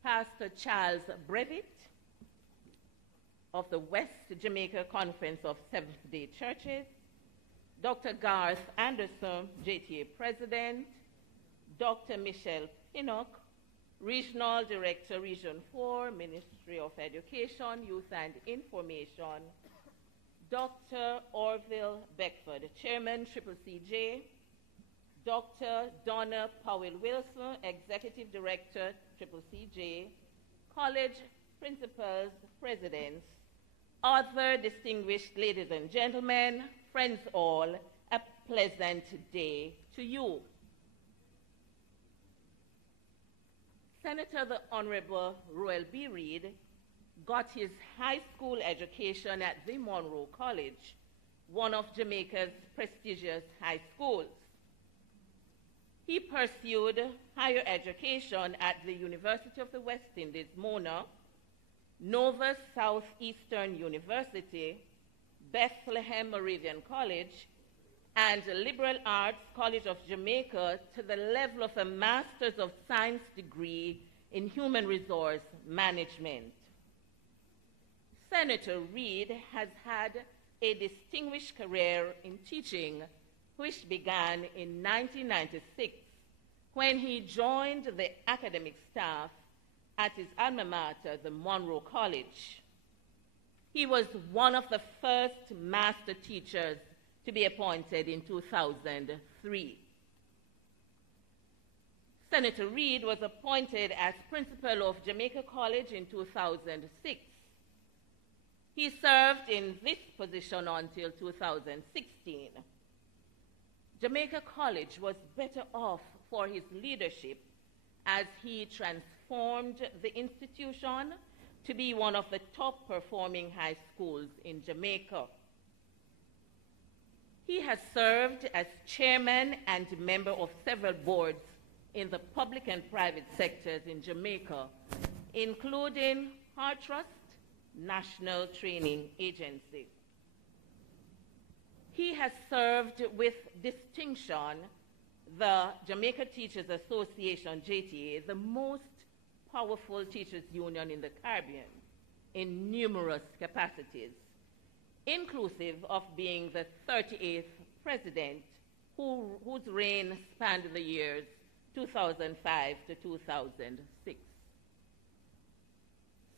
Pastor Charles Brevitt of the West Jamaica Conference of Seventh-day Churches, Dr. Garth Anderson, JTA President, Dr. Michelle Pinnock, Regional Director, Region 4, Ministry of Education, Youth and Information, Dr. Orville Beckford, Chairman, CCCJ, Dr. Donna Powell-Wilson, Executive Director, CCCJ, college principals, presidents, other distinguished ladies and gentlemen, friends all, a pleasant day to you. Senator the Honorable Royal B. Reid got his high school education at the Monroe College, one of Jamaica's prestigious high schools. He pursued higher education at the University of the West Indies, Mona, Nova Southeastern University, Bethlehem Moravian College, and the Liberal Arts College of Jamaica to the level of a Master's of Science degree in Human Resource Management. Senator Reid has had a distinguished career in teaching, which began in 1996 when he joined the academic staff at his alma mater, the Monroe College. He was one of the first master teachers to be appointed in 2003. Senator Reid was appointed as principal of Jamaica College in 2006. He served in this position until 2016. Jamaica College was better off for his leadership as he transformed the institution to be one of the top performing high schools in Jamaica. He has served as chairman and member of several boards in the public and private sectors in Jamaica, including HeartTrust, National Training Agency. He has served with distinction the Jamaica Teachers Association, JTA, the most powerful teachers union in the Caribbean, in numerous capacities, inclusive of being the 38th president whose reign spanned the years 2005 to 2006.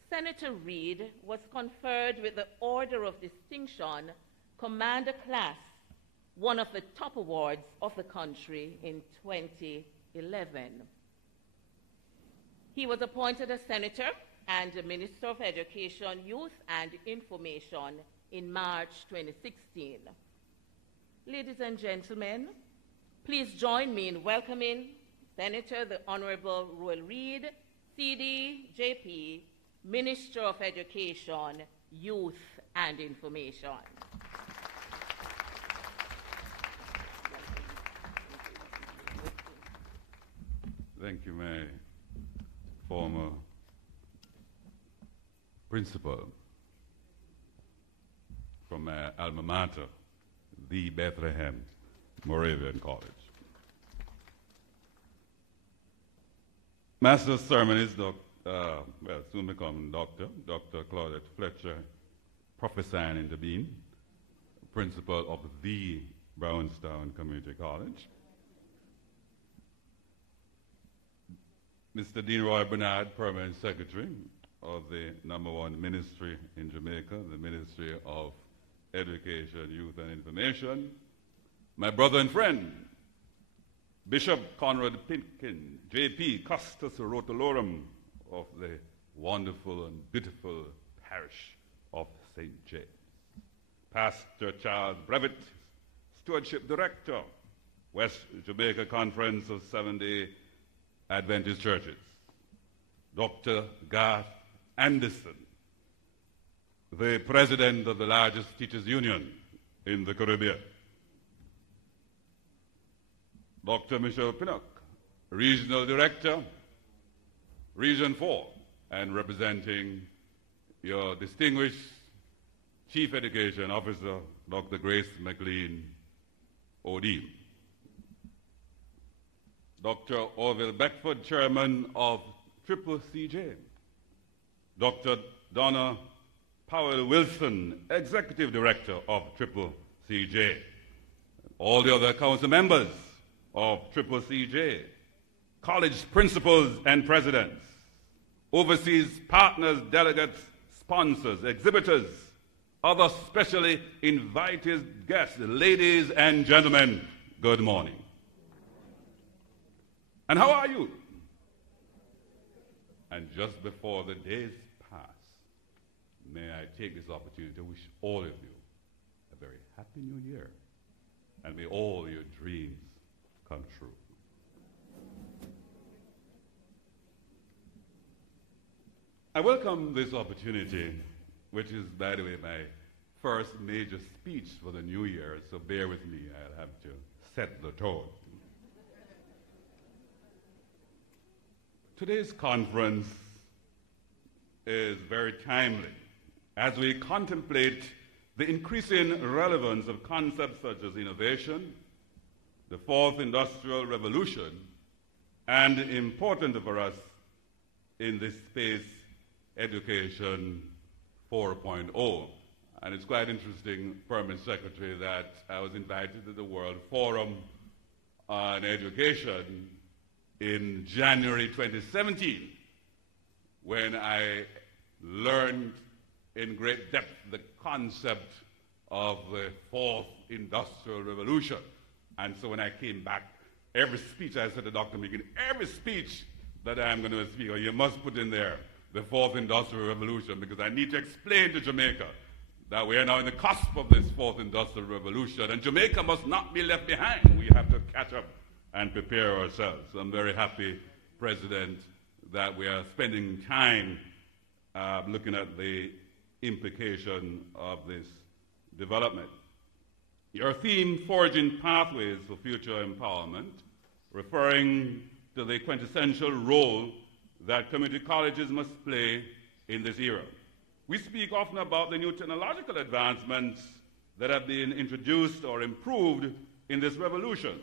Senator Reid was conferred with the Order of Distinction, Commander Class, one of the top awards of the country in 2011. He was appointed a senator and a Minister of Education, Youth and Information in March 2016. Ladies and gentlemen, please join me in welcoming Senator the Honorable Royal Reid, CD, JP, Minister of Education, Youth and Information. former principal from my alma mater, the Bethlehem Moravian College. Master's sermonist, soon become Dr. Claudette Fletcher, prophesying in the Bean, principal of the Brownstown Community College. Mr. Dean Roy Bernard, Permanent Secretary of the #1 ministry in Jamaica, the Ministry of Education, Youth and Information. My brother and friend, Bishop Conrad Pitkin, J.P. Custos Rotolorum of the wonderful and beautiful parish of St. James. Pastor Charles Brevitt, Stewardship Director, West Jamaica Conference of Seventh-day Adventist Churches. Dr. Garth Anderson, the President of the largest teachers' union in the Caribbean. Dr. Michelle Pinnock, Regional Director, Region 4, and representing your distinguished Chief Education Officer, Dr. Grace McLean O'Deal. Dr. Orville Beckford, Chairman of CCCJ. Dr. Donna Powell Wilson, Executive Director of CCCJ. All the other council members of CCCJ, college principals and presidents, overseas partners, delegates, sponsors, exhibitors, other specially invited guests, ladies and gentlemen, good morning. And how are you? And just before the days pass, may I take this opportunity to wish all of you a very happy new year, and may all your dreams come true. I welcome this opportunity, which is, by the way, my first major speech for the new year, so bear with me, I'll have to set the tone. Today's conference is very timely as we contemplate the increasing relevance of concepts such as innovation, the fourth industrial revolution, and important for us in this space, education 4.0. And it's quite interesting, Permanent Secretary, that I was invited to the World Forum on Education in January 2017, when I learned in great depth the concept of the fourth industrial revolution. And so when I came back, every speech, I said to Dr. Meekin, every speech that I'm going to speak, you must put in there the fourth industrial revolution, because I need to explain to Jamaica that we are now in the cusp of this fourth industrial revolution, and Jamaica must not be left behind. We have to catch up and prepare ourselves. So I'm very happy, President, that we are spending time looking at the implication of this development. Your theme, Forging Pathways for Future Empowerment, referring to the quintessential role that community colleges must play in this era. We speak often about the new technological advancements that have been introduced or improved in this revolution,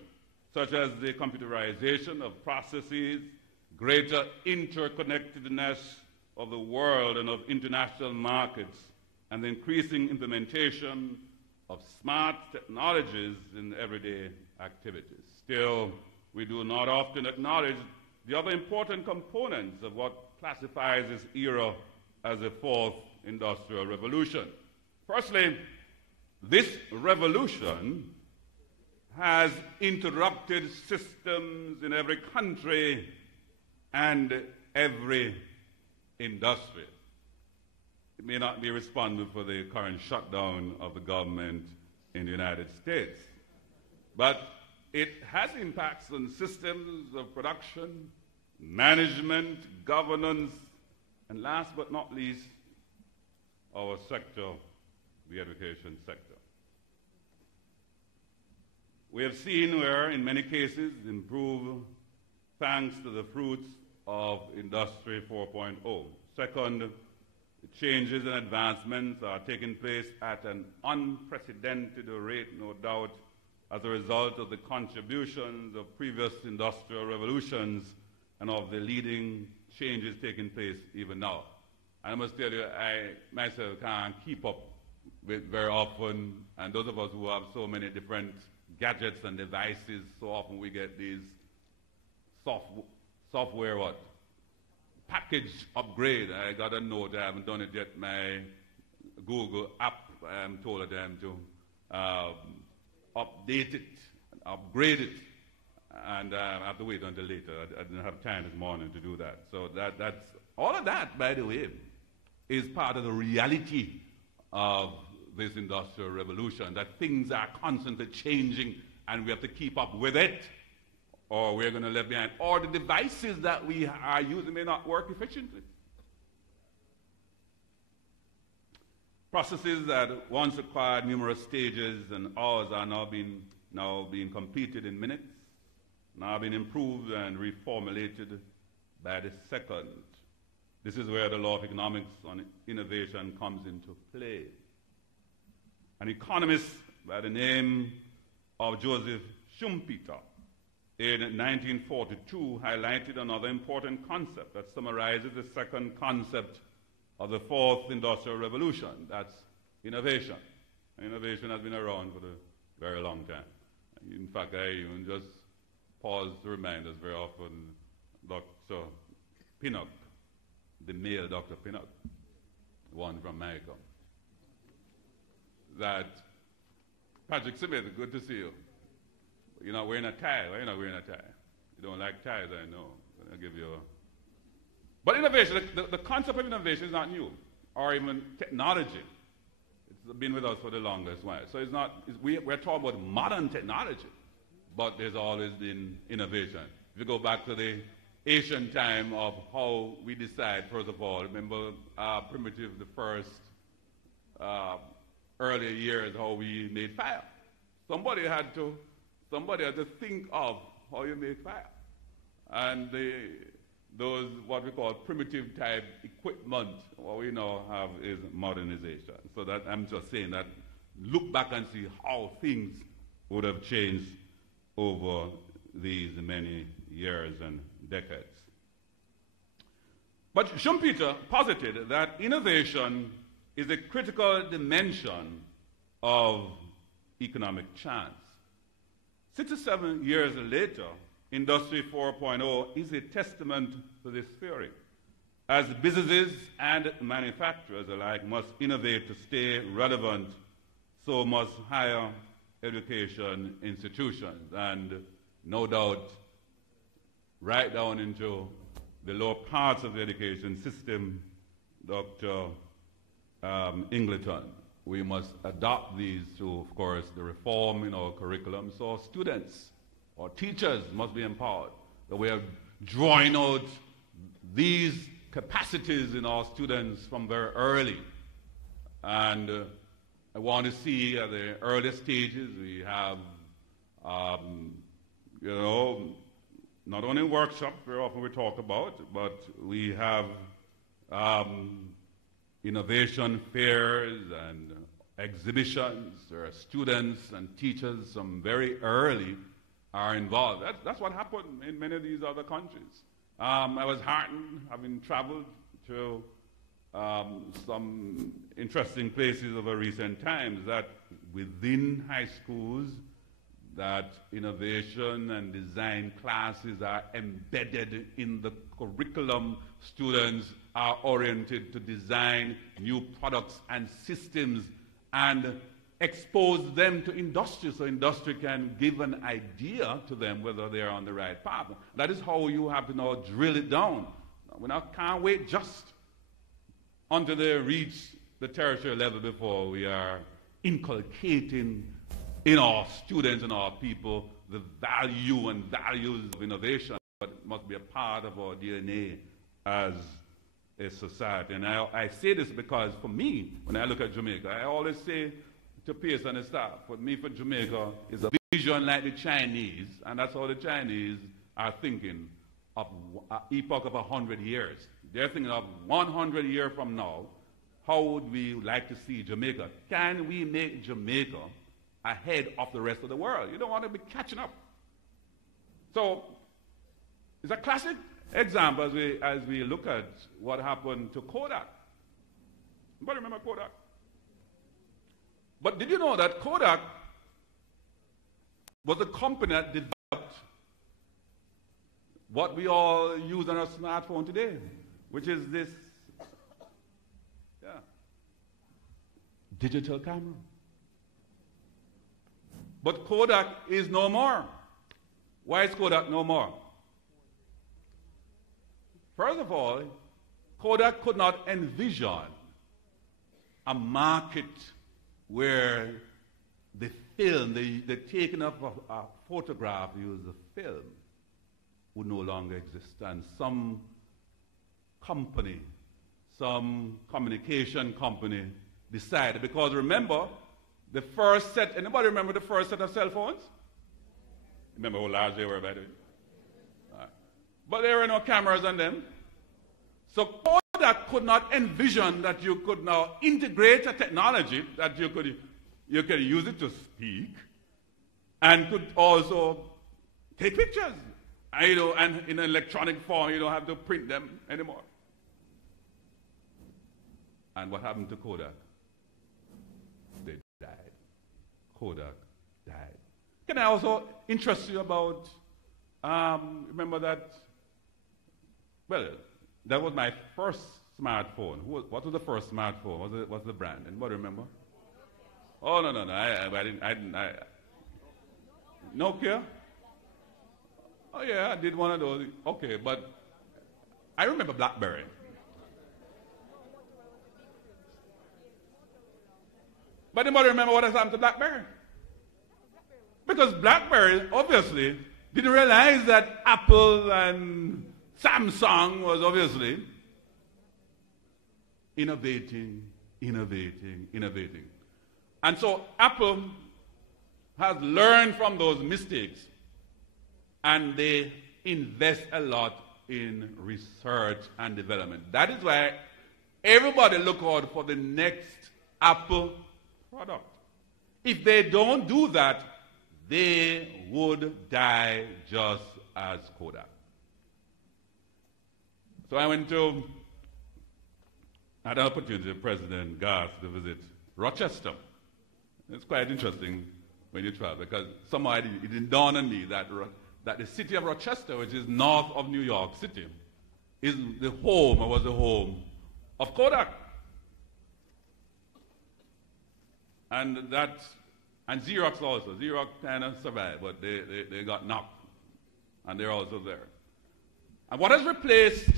such as the computerization of processes, greater interconnectedness of the world and of international markets, and the increasing implementation of smart technologies in everyday activities. Still, we do not often acknowledge the other important components of what classifies this era as a fourth industrial revolution. Firstly, this revolution has interrupted systems in every country and every industry. It may not be responsible for the current shutdown of the government in the United States, but it has impacts on systems of production, management, governance, and last but not least, our sector, the education sector. We have seen where, in many cases, improve thanks to the fruits of Industry 4.0. Second, changes and advancements are taking place at an unprecedented rate, no doubt, as a result of the contributions of previous industrial revolutions and of the leading changes taking place even now. And I must tell you, I myself can't keep up with very often, and those of us who have so many different gadgets and devices, so often we get these software package upgrade. I got a note, I haven't done it yet, my Google app, I am told them to update it, upgrade it, and I have to wait until later. I didn't have time this morning to do that. So that's all of that, by the way, is part of the reality of this industrial revolution, that things are constantly changing and we have to keep up with it, or we're going to left behind, or the devices that we are using may not work efficiently. Processes that once required numerous stages and hours are now being completed in minutes, now being improved and reformulated by the second. This is where the law of economics on innovation comes into play. An economist by the name of Joseph Schumpeter in 1942 highlighted another important concept that summarizes the second concept of the fourth industrial revolution. That's innovation. And innovation has been around for a very long time. In fact, I even just pause to remind us very often, Dr. Pinnock, the male Dr. Pinnock, one from America, that Patrick Smith, good to see you. You're not wearing a tie. Why are you not wearing a tie? You don't like ties, I know. I'll give you a... But innovation, the concept of innovation is not new, or even technology. It's been with us for the longest while. So it's not, we're talking about modern technology, but there's always been innovation. If you go back to the ancient time of how we decide, first of all, remember primitive, the first earlier years, how we made fire. Somebody had to think of how you make fire. And those, what we call primitive type equipment, what we now have is modernization. So that I'm just saying that look back and see how things would have changed over these many years and decades. But Schumpeter posited that innovation is a critical dimension of economic chance. 67 years later, Industry 4.0 is a testament to this theory, as businesses and manufacturers alike must innovate to stay relevant, so must higher education institutions, and no doubt right down into the lower parts of the education system, Dr. Ingleton. We must adopt these to, of course, the reform in our curriculum. So students or teachers must be empowered. So we are drawing out these capacities in our students from very early. And I want to see at the early stages we have, not only workshops, very often we talk about, but we have innovation fairs and exhibitions. There are students and teachers from very early are involved. That's what happened in many of these other countries. I was heartened, having traveled to some interesting places over recent times, that within high schools, that innovation and design classes are embedded in the curriculum. Students are oriented to design new products and systems and expose them to industry, so industry can give an idea to them whether they are on the right path. That is how you have to now drill it down. We now can't wait just until they reach the tertiary level before we are inculcating in our students and our people the value and values of innovation, but it must be a part of our DNA as a society. And I say this because for me, when I look at Jamaica, I always say to Pierce and the staff, for me, for Jamaica, is a vision like the Chinese, and that's how the Chinese are thinking of an epoch of 100 years. They're thinking of 100 years from now, how would we like to see Jamaica? Can we make Jamaica ahead of the rest of the world? You don't want to be catching up. So it's a classic example as we look at what happened to Kodak. Anybody remember Kodak? But did you know that Kodak was a company that developed what we all use on our smartphone today, which is this digital camera. But Kodak is no more. Why is Kodak no more? First of all, Kodak could not envision a market where the film, the taking of a photograph using a film would no longer exist. And some company, some communication company decided, because remember, the first set, anybody remember the first set of cell phones? Remember how large they were, by the way? Right. But there were no cameras on them. So Kodak could not envision that you could now integrate a technology that you could use it to speak and could also take pictures. And in an electronic form, you don't have to print them anymore. And what happened to Kodak? They died. Kodak died. Can I also interest you about, remember that, well, that was my first smartphone. What was the first smartphone? What's the brand? Anybody remember? Oh, no. I didn't. Nokia? Oh, yeah, I did one of those. Okay, but I remember BlackBerry. But anybody remember what has happened to BlackBerry? Because BlackBerry obviously didn't realize that Apple and Samsung was obviously innovating. And so Apple has learned from those mistakes, and they invest a lot in research and development. That is why everybody look out for the next Apple product. If they don't do that, they would die just as Kodak. So I had an opportunity with President Garth to visit Rochester. It's quite interesting when you travel, because somehow it didn't dawn on me that the city of Rochester, which is north of New York City, was the home of Kodak. And Xerox also. Xerox kind of survived, but they got knocked. And they're also there. And what has replaced,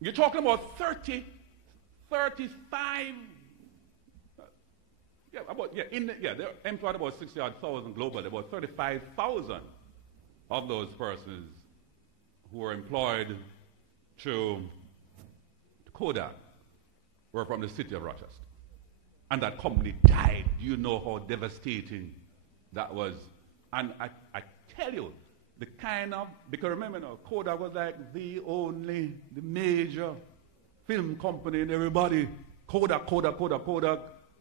you're talking about 35, they're employed about 60,000 globally, about 35,000 of those persons who were employed through Kodak were from the city of Rochester. And that company died. You know how devastating that was. And I tell you, because remember now, Kodak was like the major film company, and everybody, Kodak,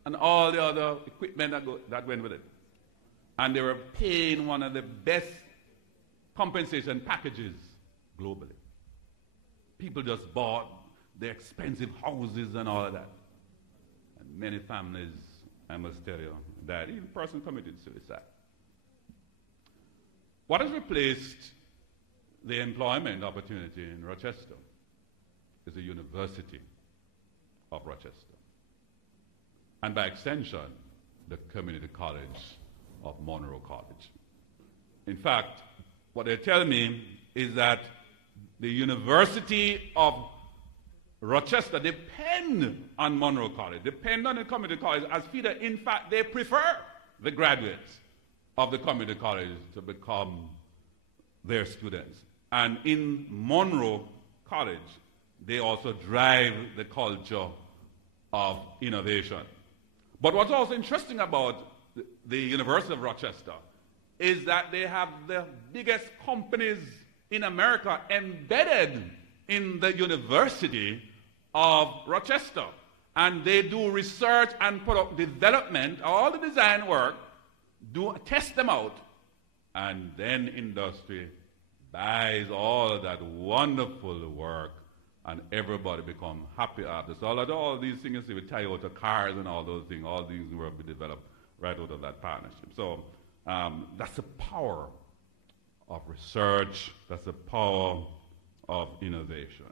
and all the other equipment that went with it. And they were paying one of the best compensation packages globally. People just bought the expensive houses and all of that. And many families, I must tell you, died. Even a person committed suicide. What has replaced the employment opportunity in Rochester is the University of Rochester. And by extension, the Community College of Monroe College. In fact, what they tell me is that the University of Rochester depend on Monroe College, depend on the Community College as feeder. In fact, they prefer the graduates of the Community College to become their students. And in Monroe College, they also drive the culture of innovation. But what's also interesting about the University of Rochester is that they have the biggest companies in America embedded in the University of Rochester. And they do research and product development, all the design work, test them out, and then industry buys all of that wonderful work, and everybody become happy after. So all these things you see with Toyota cars and all those things will be developed right out of that partnership. So that's the power of research. That's the power of innovation.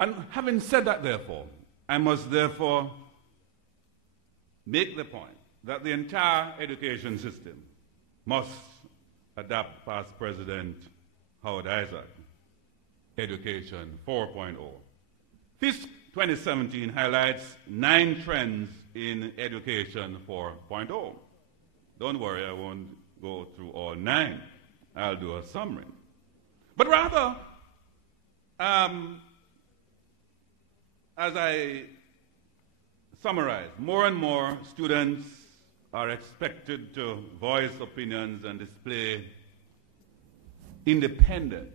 And having said that, therefore, I must therefore make the point that the entire education system must adapt past President Howard Isaac Education 4.0. This 2017 highlights 9 trends in Education 4.0. Don't worry, I won't go through all 9. I'll do a summary. But rather, as I summarize, more and more students are expected to voice opinions and display independence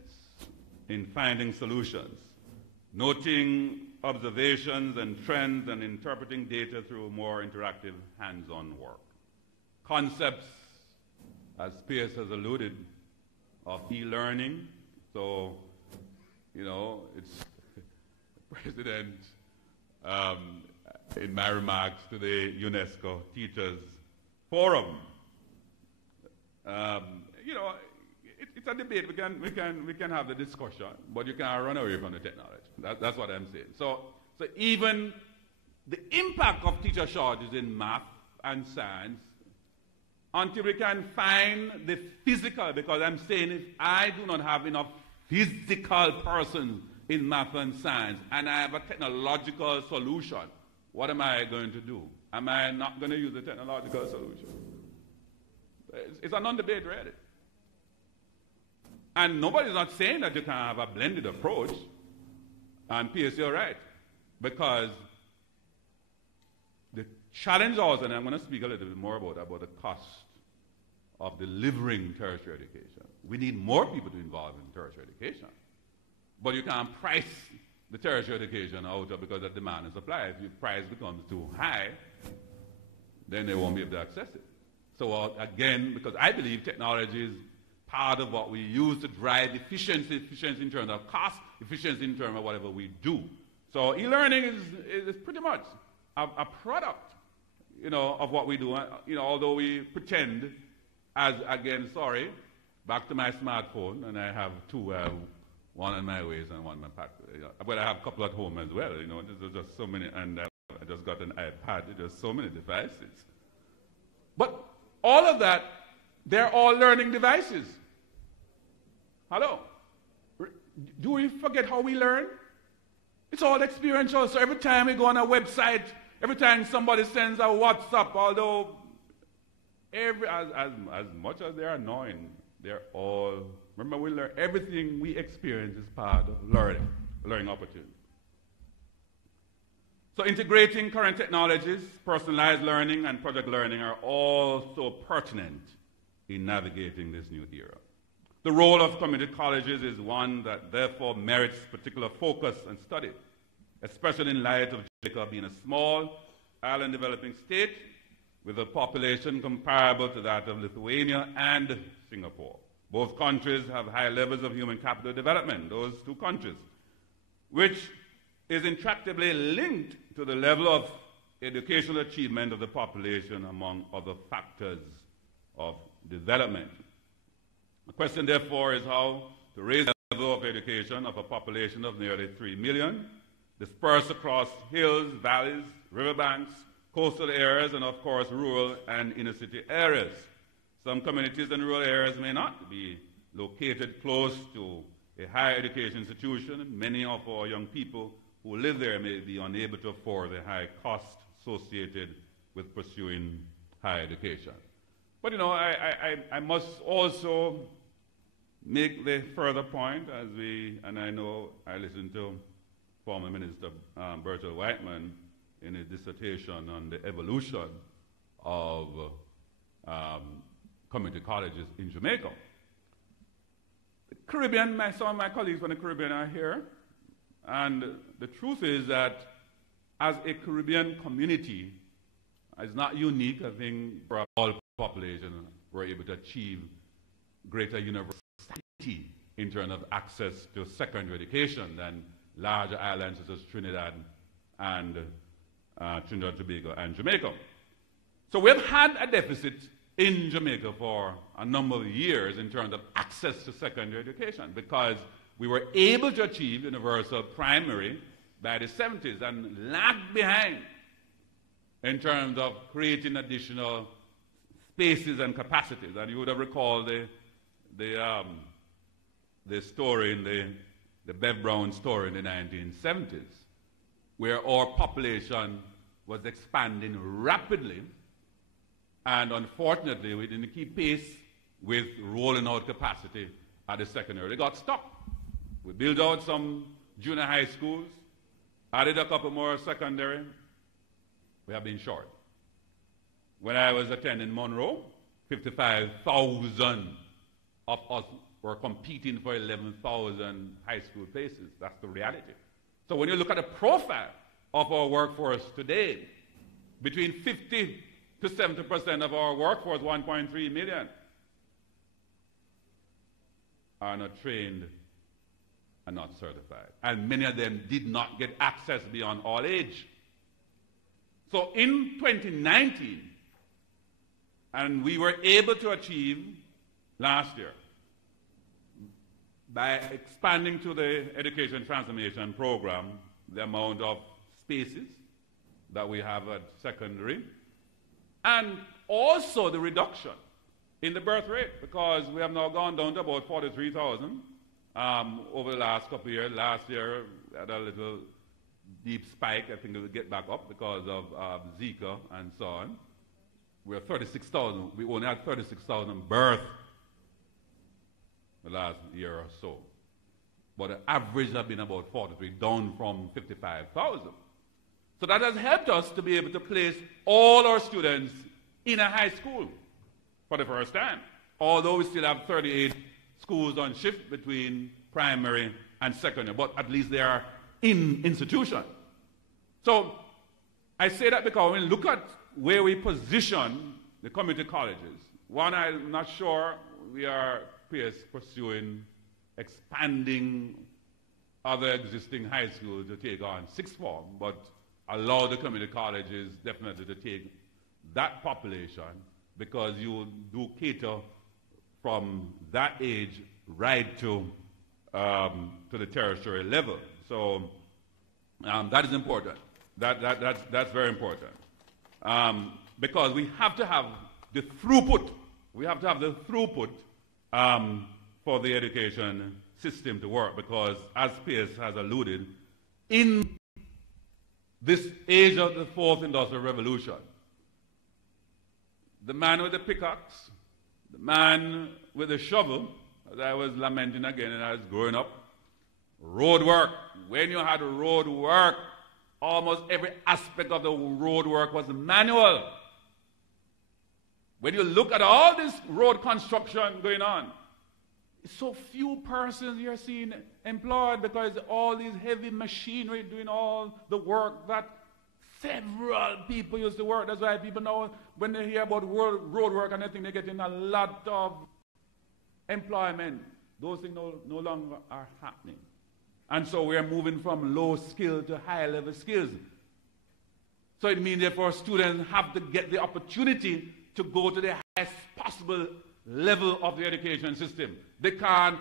in finding solutions, noting observations and trends and interpreting data through more interactive hands-on work. Concepts, as Pierce has alluded, of e-learning. So, it's President, in my remarks to the UNESCO Teachers Forum. It's a debate. We can have the discussion, but you can't run away from the technology. That's what I'm saying. So even the impact of teacher shortages in math and science, until we can find the physical, because I'm saying if I do not have enough physical persons in math and science, and I have a technological solution, what am I going to do? Am I not going to use the technological solution? It's a non-debate, really. And nobody's not saying that you can have a blended approach. And P.S., you're right. Because the challenge also, and I'm going to speak a little bit more about the cost of delivering tertiary education. We need more people to involve in tertiary education. But you can't price the tertiary education out because of demand and supply. If your price becomes too high, then they won't be able to access it. So again, because I believe technology is part of what we use to drive efficiency in terms of cost, efficiency in terms of whatever we do. So e-learning is pretty much a product, of what we do. Although we pretend, back to my smartphone, and I have 2, one on my waist and one in my pocket. But I have a couple at home as well. There's just so many, and I just got an iPad. There's so many devices. But all of that, they're all learning devices. Hello? Do we forget how we learn? It's all experiential. So every time we go on a website, every time somebody sends a WhatsApp, although as much as they're annoying, they're all, remember, we learn everything we experience is part of learning opportunity. So integrating current technologies, personalized learning, and project learning are all so pertinent in navigating this new era. The role of community colleges is one that therefore merits particular focus and study, especially in light of Jamaica being a small island developing state with a population comparable to that of Lithuania and Singapore. Both countries have high levels of human capital development, those 2 countries, which is intractably linked to the level of educational achievement of the population, among other factors of development. The question, therefore, is how to raise the level of education of a population of nearly 3 million, dispersed across hills, valleys, riverbanks, coastal areas, and, of course, rural and inner-city areas. Some communities and rural areas may not be located close to a higher education institution, and many of our young people who live there may be unable to afford the high costs associated with pursuing higher education. But, I must also make the further point, and I know I listened to former Minister Bertel Whiteman in his dissertation on the evolution of community colleges in Jamaica. The Caribbean, some of my colleagues from the Caribbean are here, and the truth is that as a Caribbean community, it's not unique. I think for all population, we're able to achieve greater universality in terms of access to secondary education than larger islands such as Trinidad and Tobago and Jamaica. So we've had a deficit in Jamaica for a number of years in terms of access to secondary education because we were able to achieve universal primary by the 70s and lagged behind in terms of creating additional spaces and capacities. And you would have recalled the story in the Bev Brown story in the 1970s, where our population was expanding rapidly, and unfortunately we didn't keep pace with rolling out capacity at the secondary. They got stuck. We built out some junior high schools, added a couple more secondary. We have been short. When I was attending Monroe, 55,000 of us were competing for 11,000 high school places. That's the reality. So when you look at the profile of our workforce today, between 50 to 70% of our workforce, 1.3 million, are not trained and not certified. And many of them did not get access beyond all age. So in 2019, and we were able to achieve last year, by expanding to the Education Transformation Program, the amount of spaces that we have at secondary, and also the reduction in the birth rate, because we have now gone down to about 43,000 over the last couple of years. Last year, we had a little deep spike. I think it will get back up because of Zika and so on. We're 36,000. We only had 36,000 births the last year or so. But the average has been about 43, down from 55,000. So that has helped us to be able to place all our students in a high school for the first time, although we still have 38 schools on shift between primary and secondary, but at least they are in institution. So I say that because when we look at where we position the community colleges, one, I'm not sure we are pursuing expanding other existing high schools to take on sixth form, but allow the community colleges definitely to take that population, because you do cater from that age right to the tertiary level. So that is important. That's very important. Because we have to have the throughput. We have to have the throughput for the education system to work, because as Pierce has alluded, in this age of the fourth industrial revolution, the man with the pickaxe, the man with the shovel, as I was lamenting again and I was growing up, road work. When you had road work, almost every aspect of the road work was manual. When you look at all this road construction going on, so few persons you're seeing employed, because all these heavy machinery doing all the work that several people used to work. That's why people now, when they hear about road work and they think they're getting a lot of employment, those things no longer are happening. And so we're moving from low skill to high level skills. So it means therefore students have to get the opportunity to go to the highest possible level of the education system. They can't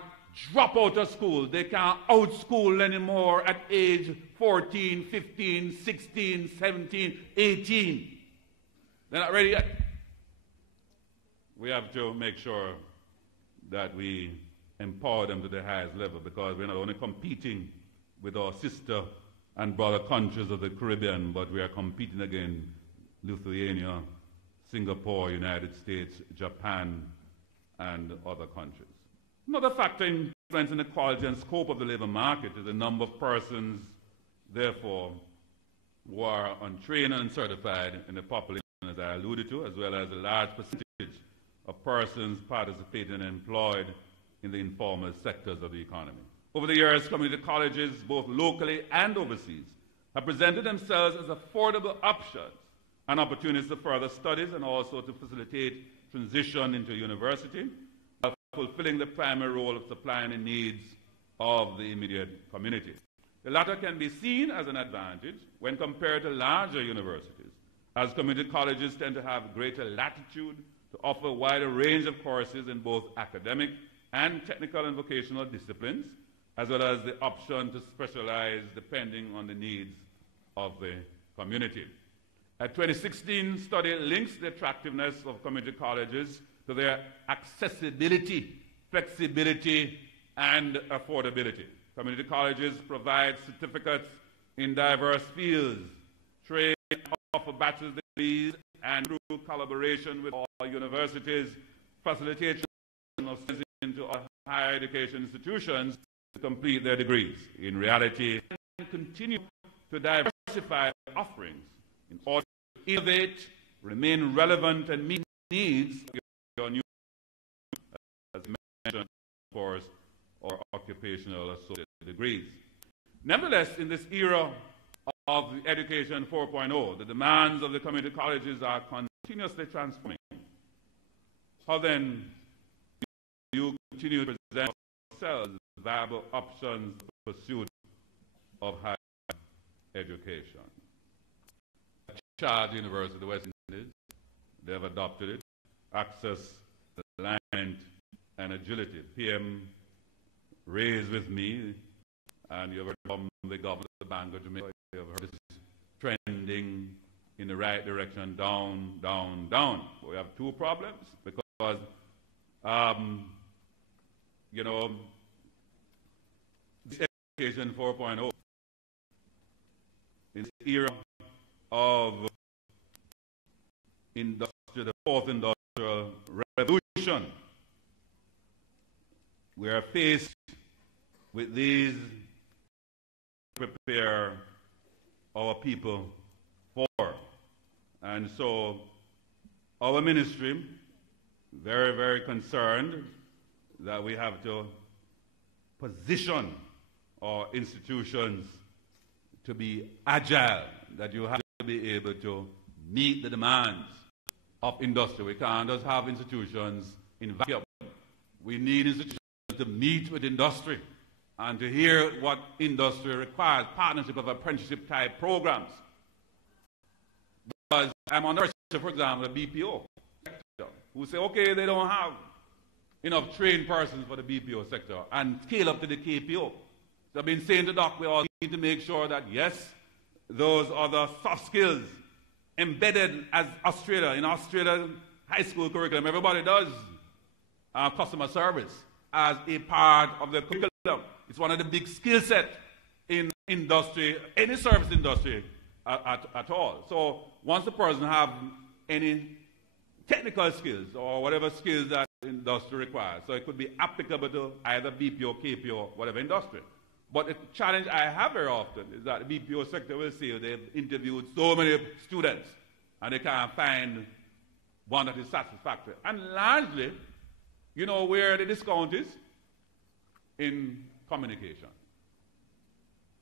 drop out of school. They can't outschool anymore at age 14, 15, 16, 17, 18. They're not ready yet. We have to make sure that we empower them to the highest level, because we're not only competing with our sister and brother countries of the Caribbean, but we are competing against Lithuania, Singapore, United States, Japan, and other countries. Another factor influencing the quality and scope of the labor market is the number of persons, therefore, who are untrained and uncertified in the population, as I alluded to, as well as a large percentage of persons participating and employed in the informal sectors of the economy. Over the years, community colleges, both locally and overseas, have presented themselves as affordable options and opportunities for further studies and also to facilitate transition into university, while fulfilling the primary role of supplying the needs of the immediate community. The latter can be seen as an advantage when compared to larger universities, as community colleges tend to have greater latitude to offer a wider range of courses in both academic and technical and vocational disciplines, as well as the option to specialize depending on the needs of the community. A 2016 study links the attractiveness of community colleges to their accessibility, flexibility, and affordability. Community colleges provide certificates in diverse fields, train, offer bachelor's degrees, and through collaboration with all universities, facilitate of students into higher education institutions to complete their degrees. In reality, continue to diversify offerings in order to innovate, remain relevant, and meet needs of your new, as mentioned, of course, or occupational associate degrees. Nevertheless, in this era of Education 4.0, the demands of the community colleges are continuously transforming. How then do you continue to present yourselves as viable options for pursuit of higher education? Charge University of the West Indies, they have adopted it. Access, alignment, and agility. PM raised with me, and you have heard from the government of the Bank of Jamaica, you have heard this trending in the right direction, down, down, down. We have two problems because, you know, this Education 4.0 in the era of the fourth industrial revolution, we are faced with these to prepare our people for. And so our ministry, very, very concerned that we have to position our institutions to be agile, that you have to be able to meet the demands of industry. We can't just have institutions in vacuum. We need institutions to meet with industry and to hear what industry requires, partnership of apprenticeship type programs. Because I'm on the, for example, the BPO sector, who say, okay, they don't have enough trained persons for the BPO sector, and scale up to the KPO. So I've been saying to Doc, we all need to make sure that, yes, those are the soft skills embedded as Australia. In Australia, high school curriculum, everybody does customer service as a part of the curriculum. It's one of the big skill sets in industry, any service industry at all. So once the person have any technical skills or whatever skills that industry requires, so it could be applicable to either BPO, KPO, whatever industry. But the challenge I have very often is that the BPO sector will say they've interviewed so many students and they can't find one that is satisfactory. And largely, you know where the discount is? In communication.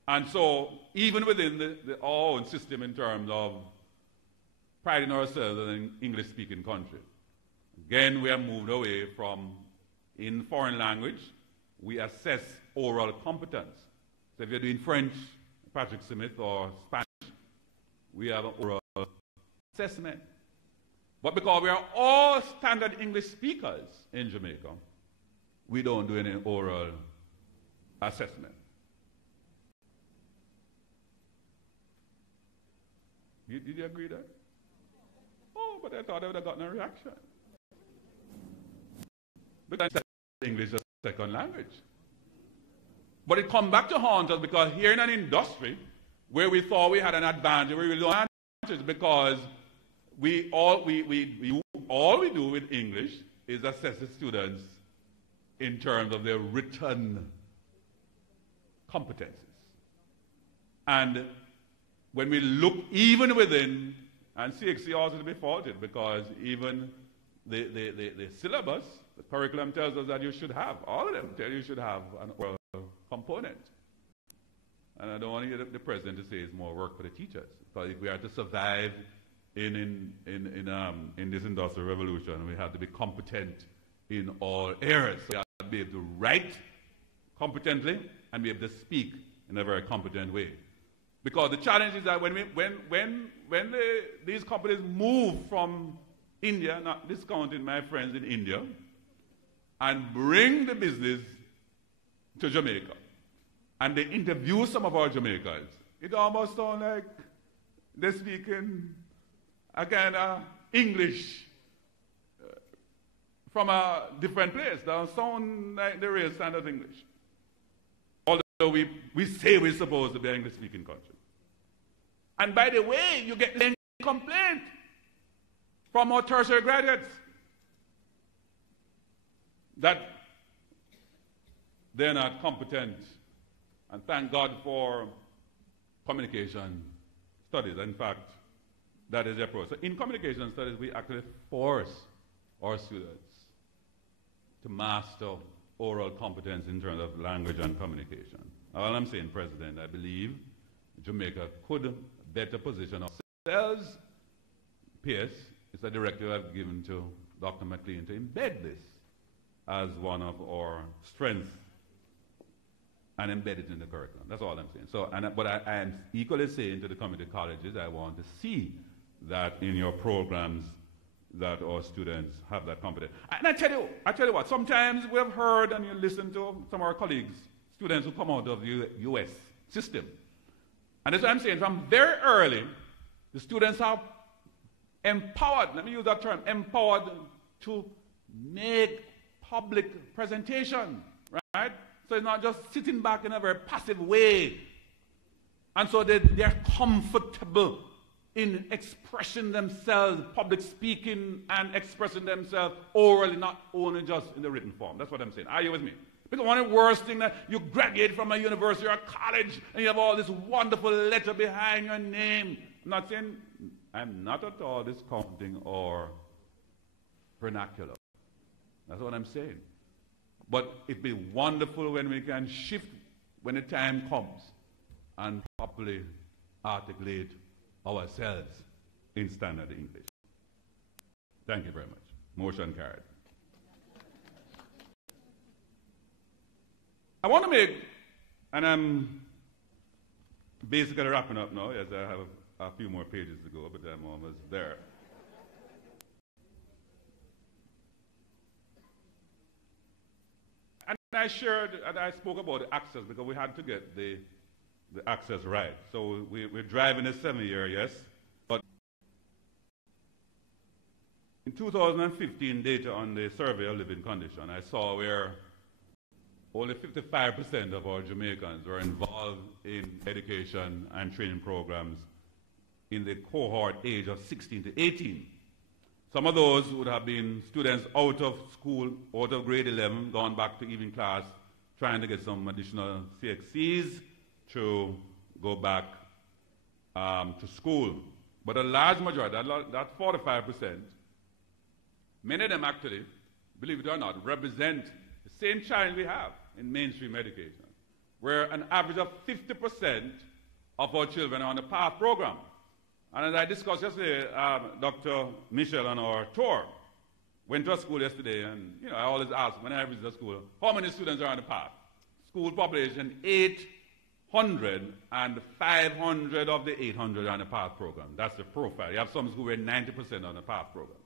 And so, even within our own system in terms of priding ourselves as an English-speaking country, again, we have moved away from, in foreign language, we assess oral competence. So if you're doing French, Patrick Smith, or Spanish, we have an oral assessment. But because we are all standard English speakers in Jamaica, we don't do any oral assessment. Did you agree that? Oh, but I thought I would have gotten a reaction. Because English is a second language. But it come back to haunt us because here in an industry where we thought we had an advantage, we really don't have an advantage because all we do with English is assess the students in terms of their written competencies. And when we look even within, and CXC also to be faulted because even the syllabus, the curriculum tells us that you should have, all of them tell you should have an oral component. And I don't want to hear the president to say it's more work for the teachers. Because if we are to survive in this industrial revolution, we have to be competent in all areas. So we have to be able to write competently and be able to speak in a very competent way. Because the challenge is that when these companies move from India, not discounting my friends in India, and bring the business to Jamaica, and they interview some of our Jamaicans, it almost sounds like they're speaking a kind of English from a different place. They don't sound like the real standard English. Although we say we're supposed to be an English-speaking country. And by the way, you get the complaint from our tertiary graduates that they're not competent. And thank God for communication studies. In fact, that is the approach. So in communication studies, we actually force our students to master oral competence in terms of language and communication. All I'm saying, President, I believe Jamaica could better position ourselves. PS, it's a directive I've given to Dr. McLean to embed this as one of our strengths and embed it in the curriculum. That's all I'm saying. So, but I am equally saying to the community colleges, I want to see that in your programs that our students have that competence. And I tell you what, sometimes we have heard and you listen to some of our colleagues, students who come out of the US system. And that's what I'm saying, from very early, the students are empowered, let me use that term, empowered to make public presentation, right? So it's not just sitting back in a very passive way. And so they're comfortable in expressing themselves, public speaking, and expressing themselves orally, not only just in the written form. That's what I'm saying. Are you with me? Because one of the worst things that you graduate from a university or a college and you have all this wonderful letter behind your name. I'm not at all discounting or vernacular. That's what I'm saying. But it'd be wonderful when we can shift when the time comes and properly articulate ourselves in standard English. Thank you very much. Motion carried. I want to make, and I'm basically wrapping up now, as I have a few more pages to go, but I'm almost there. And I shared, and I spoke about the access because we had to get the access right. So we're driving a 7-year, yes, but in 2015 data on the survey of living condition, I saw where only 55% of our Jamaicans were involved in education and training programs in the cohort age of 16 to 18. Some of those would have been students out of school, out of grade 11, gone back to evening class, trying to get some additional CXCs to go back to school. But a large majority, that 45%, many of them actually, believe it or not, represent the same challenge we have in mainstream education, where an average of 50% of our children are on the PATH program. And as I discussed yesterday, Dr. Michelle on our tour went to a school yesterday, and I always ask when I visit a school, how many students are on the PATH? School population, 800, and 500 of the 800 are on the PATH program. That's the profile. You have some schools where 90% on the PATH program.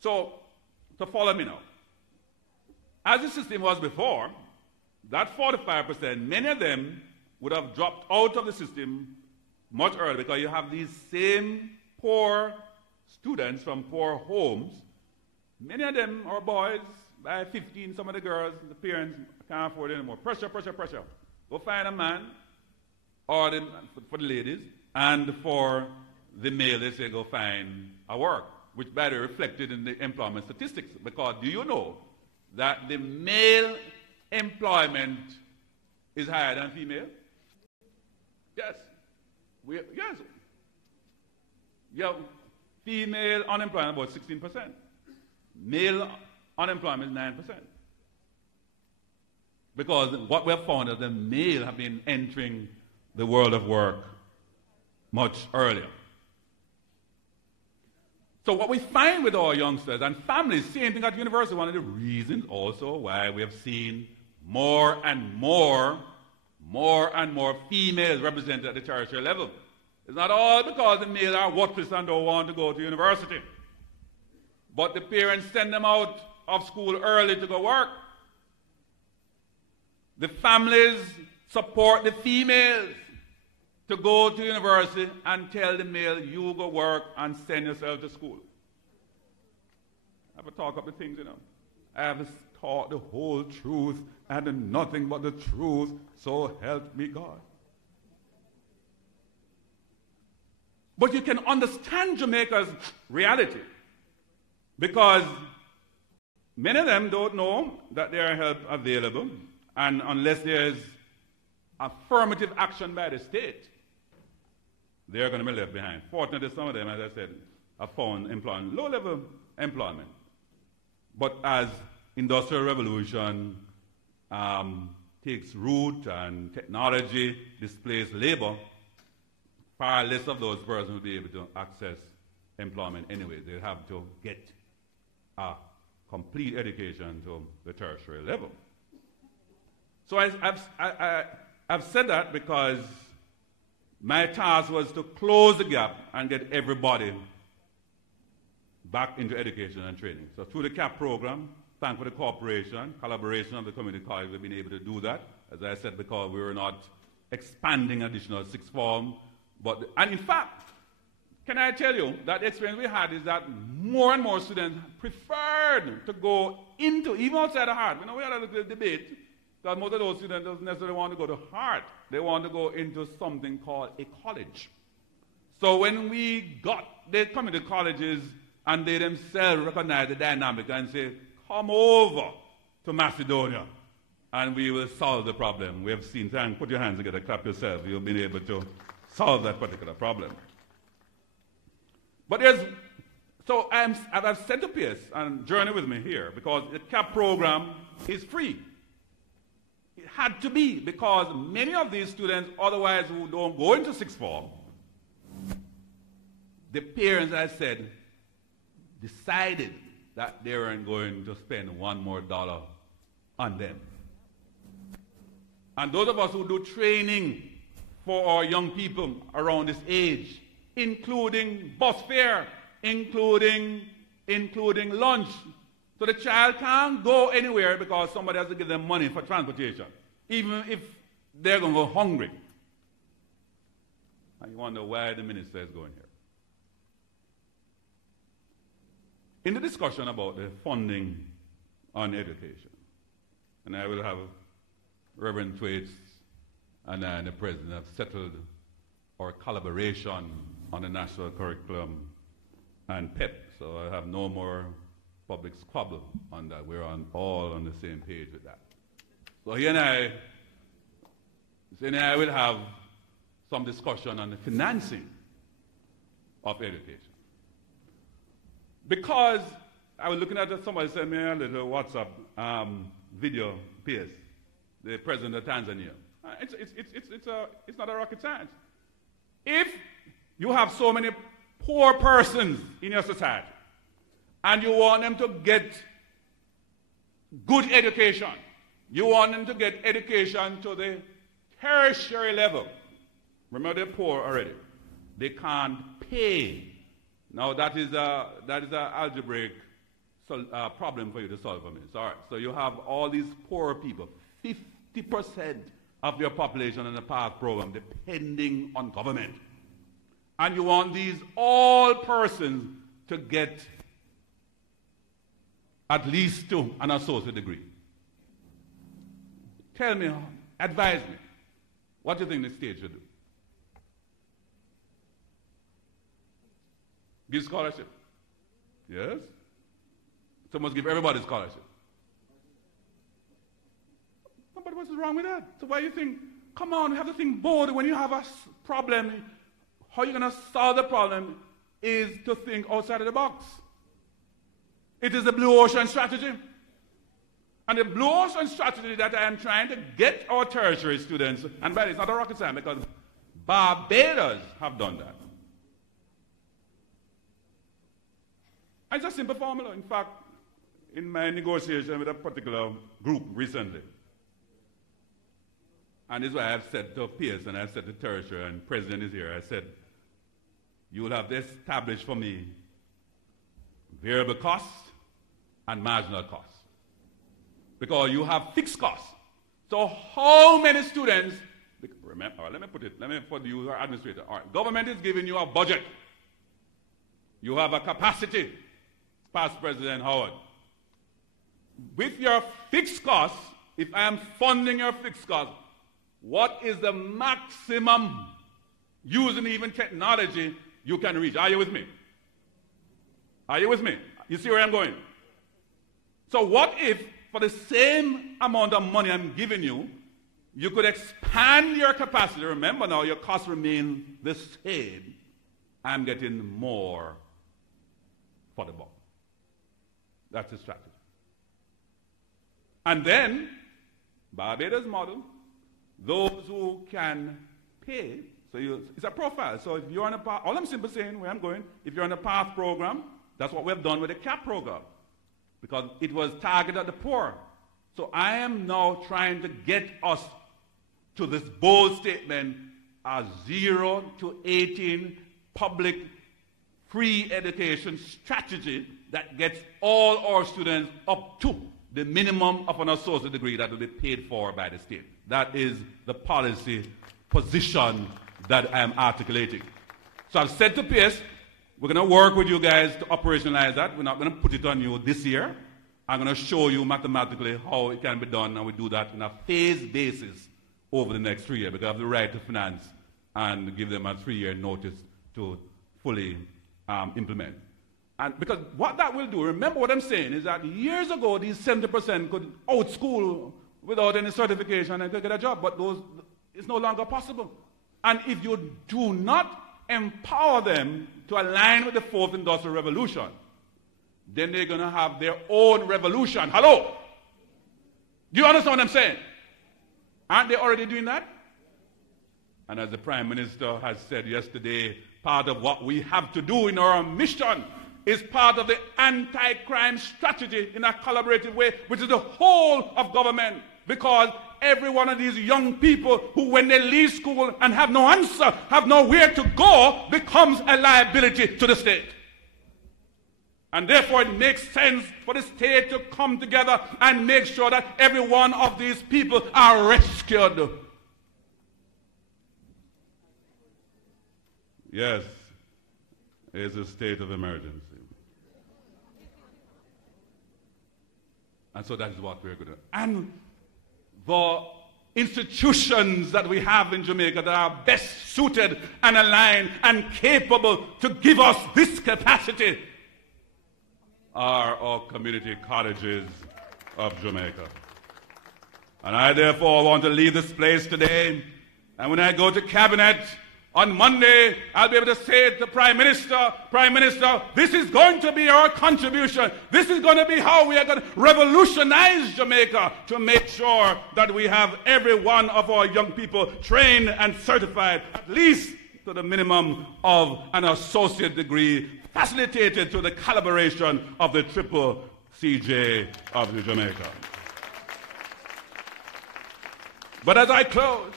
So, to follow me now. As the system was before, that 45%, many of them would have dropped out of the system much earlier because you have these same poor students from poor homes. Many of them are boys, by 15, some of the girls, the parents can't afford it anymore. Pressure. Go find a man, or for the ladies, and for the male, they say go find a work, which by the way reflected in the employment statistics. Because do you know that the male employment is higher than female? Yes. Yes. You have female unemployment about 16%. male unemployment is 9%. Because what we have found is the male have been entering the world of work much earlier. So what we find with our youngsters and families, same thing at university, one of the reasons also why we have seen more and more females represented at the tertiary level. It's not all because the males are worthless and don't want to go to university. But the parents send them out of school early to go work. The families support the females to go to university and tell the male, you go work and send yourself to school. I have a talk up the things, you know. I have taught the whole truth and nothing but the truth, so help me God. But you can understand Jamaica's reality because many of them don't know that there are help available, and unless there's affirmative action by the state, they're going to be left behind. Fortunately, some of them, as I said, have found employment, low-level employment. But as industrial revolution takes root and technology displaces labor, far less of those persons will be able to access employment anyway. They have to get a complete education to the tertiary level. So I've said that because my task was to close the gap and get everybody back into education and training. So through the CAP program, thanks for the cooperation, collaboration of the community college, we've been able to do that. As I said, because we were not expanding additional sixth form. And in fact, can I tell you that the experience we had is that more and more students preferred to go into, even outside of Hart. You know, we had a little debate because most of those students don't necessarily want to go to Hart. They want to go into something called a college. So when they come into colleges and they themselves recognize the dynamic and say, come over to Macedonia and we will solve the problem. We have seen, put your hands together, clap yourself. You'll be able to solve that particular problem. But I've said to Pierce, and journey with me here, because the CAP program is free. It had to be, because many of these students, otherwise who don't go into sixth form, the parents, as I said, decided that they weren't going to spend $1 more on them. And those of us who do training for our young people around this age, including bus fare, including lunch. So the child can't go anywhere because somebody has to give them money for transportation, even if they're going to go hungry. And you wonder why the minister is going here. In the discussion about the funding on education, and I will have Reverend Thwaites and I and the President have settled our collaboration on the national curriculum and PEP, so I have no more public squabble on that. We're all on the same page with that. So he and I will have some discussion on the financing of education. Because I was looking at somebody sent me a little WhatsApp video, Pierce, the president of Tanzania. It's not a rocket science. If you have so many poor persons in your society and you want them to get good education, you want them to get education to the tertiary level. Remember, they're poor already. They can't pay. Now that is an algebraic problem for you to solve for me. All right. So you have all these poor people, 50% of your population in the PATH program depending on government. And you want these all persons to get at least to an associate degree. Tell me, advise me, what do you think the state should do? Give scholarship. Yes? So must give everybody scholarship. But what's wrong with that? So why do you think, come on, you have to think bold when you have a problem. How you're going to solve the problem is to think outside of the box. It is the Blue Ocean Strategy. And the Blue Ocean Strategy that I am trying to get our tertiary students, and by the way, it's not a rocket science because Barbados have done that. And it's a simple formula. In fact, in my negotiation with a particular group recently, and this is why I've said to Pierce and I've said to tertiary, and the president is here, I said, you will have to establish for me variable costs and marginal costs. Because you have fixed costs. So how many students, remember, let me put you, your administrator. All right, government is giving you a budget. You have a capacity, past President Howard. With your fixed costs, if I am funding your fixed costs, what is the maximum using even technology you can reach? Are you with me? Are you with me? You see where I'm going? So what if, for the same amount of money I'm giving you, you could expand your capacity? Remember now, your costs remain the same. I'm getting more for the buck. That's the strategy. And then, Barbados model, those who can pay, so it's a profile. So if you're on a path, all I'm simply saying where I'm going, if you're on a PATH program, that's what we've done with the CAP program, because it was targeted at the poor. So I am now trying to get us to this bold statement, a 0 to 18 public free education strategy that gets all our students up to the minimum of an associate degree that will be paid for by the state. That is the policy position that I am articulating. So I've said to Pierce, we're going to work with you guys to operationalize that. We're not going to put it on you this year. I'm going to show you mathematically how it can be done, and we do that on a phased basis over the next 3 years, because I have the right to finance and give them a 3-year notice to fully implement. And because what that will do, remember what I'm saying, is that years ago, these 70% could out-school without any certification and could get a job, but it's no longer possible. And if you do not empower them to align with the 4th Industrial Revolution, then they're going to have their own revolution. Hello? Do you understand what I'm saying? Aren't they already doing that? And as the Prime Minister has said yesterday, part of what we have to do in our mission is part of the anti-crime strategy in a collaborative way, which is the whole of government. Because every one of these young people who, when they leave school and have no answer, have nowhere to go, becomes a liability to the state. And therefore it makes sense for the state to come together and make sure that every one of these people are rescued. Yes, it's a state of emergency. And so that is what we're going to do. And the institutions that we have in Jamaica that are best suited and aligned and capable to give us this capacity are our community colleges of Jamaica. And I therefore want to leave this place today, and when I go to Cabinet on Monday, I'll be able to say to the Prime Minister, this is going to be our contribution. This is going to be how we are going to revolutionize Jamaica to make sure that we have every one of our young people trained and certified, at least to the minimum of an associate degree, facilitated through the collaboration of the CCCJ of Jamaica. But as I close,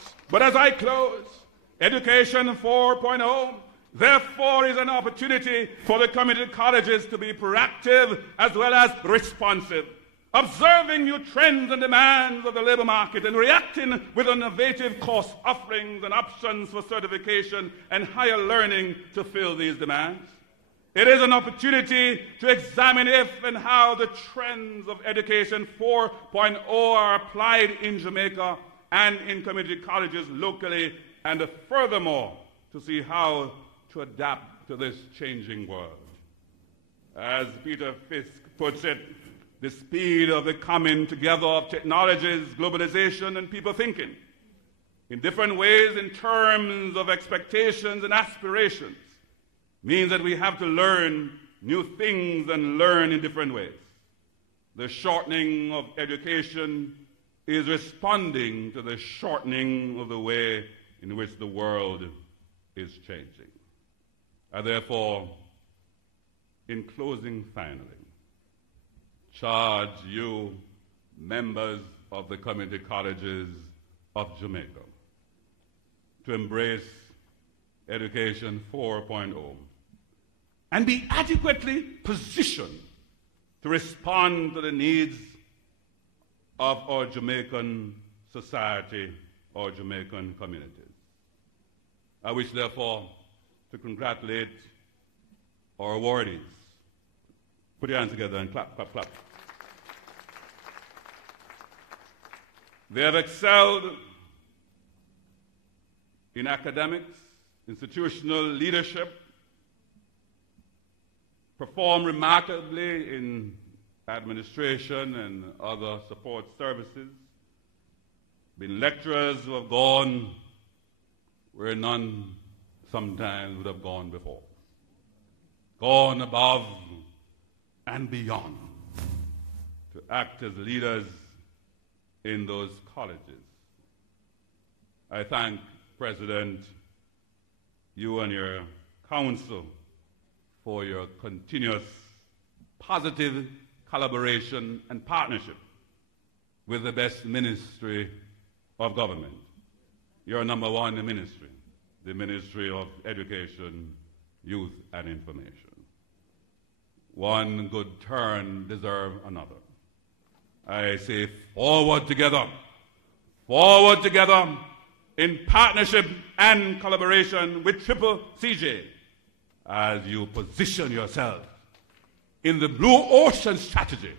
Education 4.0, therefore, is an opportunity for the community colleges to be proactive as well as responsive, observing new trends and demands of the labor market and reacting with innovative course offerings and options for certification and higher learning to fill these demands. It is an opportunity to examine if and how the trends of Education 4.0 are applied in Jamaica and in community colleges locally, and furthermore, to see how to adapt to this changing world. As Peter Fisk puts it, the speed of the coming together of technologies, globalization, and people thinking in different ways in terms of expectations and aspirations means that we have to learn new things and learn in different ways. The shortening of education is responding to the shortening of the way in which the world is changing. I therefore, in closing finally, charge you, members of the community colleges of Jamaica, to embrace Education 4.0 and be adequately positioned to respond to the needs of our Jamaican society, our Jamaican communities. I wish, therefore, to congratulate our awardees. Put your hands together and clap, clap, clap. They have excelled in academics, institutional leadership, performed remarkably in administration and other support services, been lecturers who have gone where none sometimes would have gone before, gone above and beyond to act as leaders in those colleges. I thank President, you and your council for your continuous positive collaboration and partnership with the best ministry of government. You're number one in ministry, the Ministry of Education, Youth, and Information. One good turn deserves another. I say forward together in partnership and collaboration with CCCJ as you position yourself in the blue ocean strategy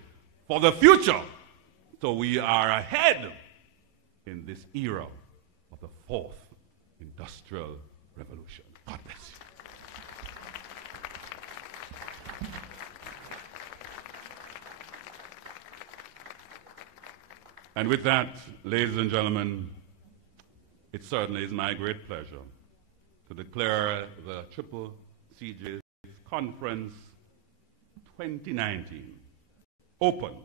for the future, so we are ahead in this era of the fourth industrial revolution. God bless you. And with that, ladies and gentlemen, it certainly is my great pleasure to declare the CCCJ Conference 2019 open,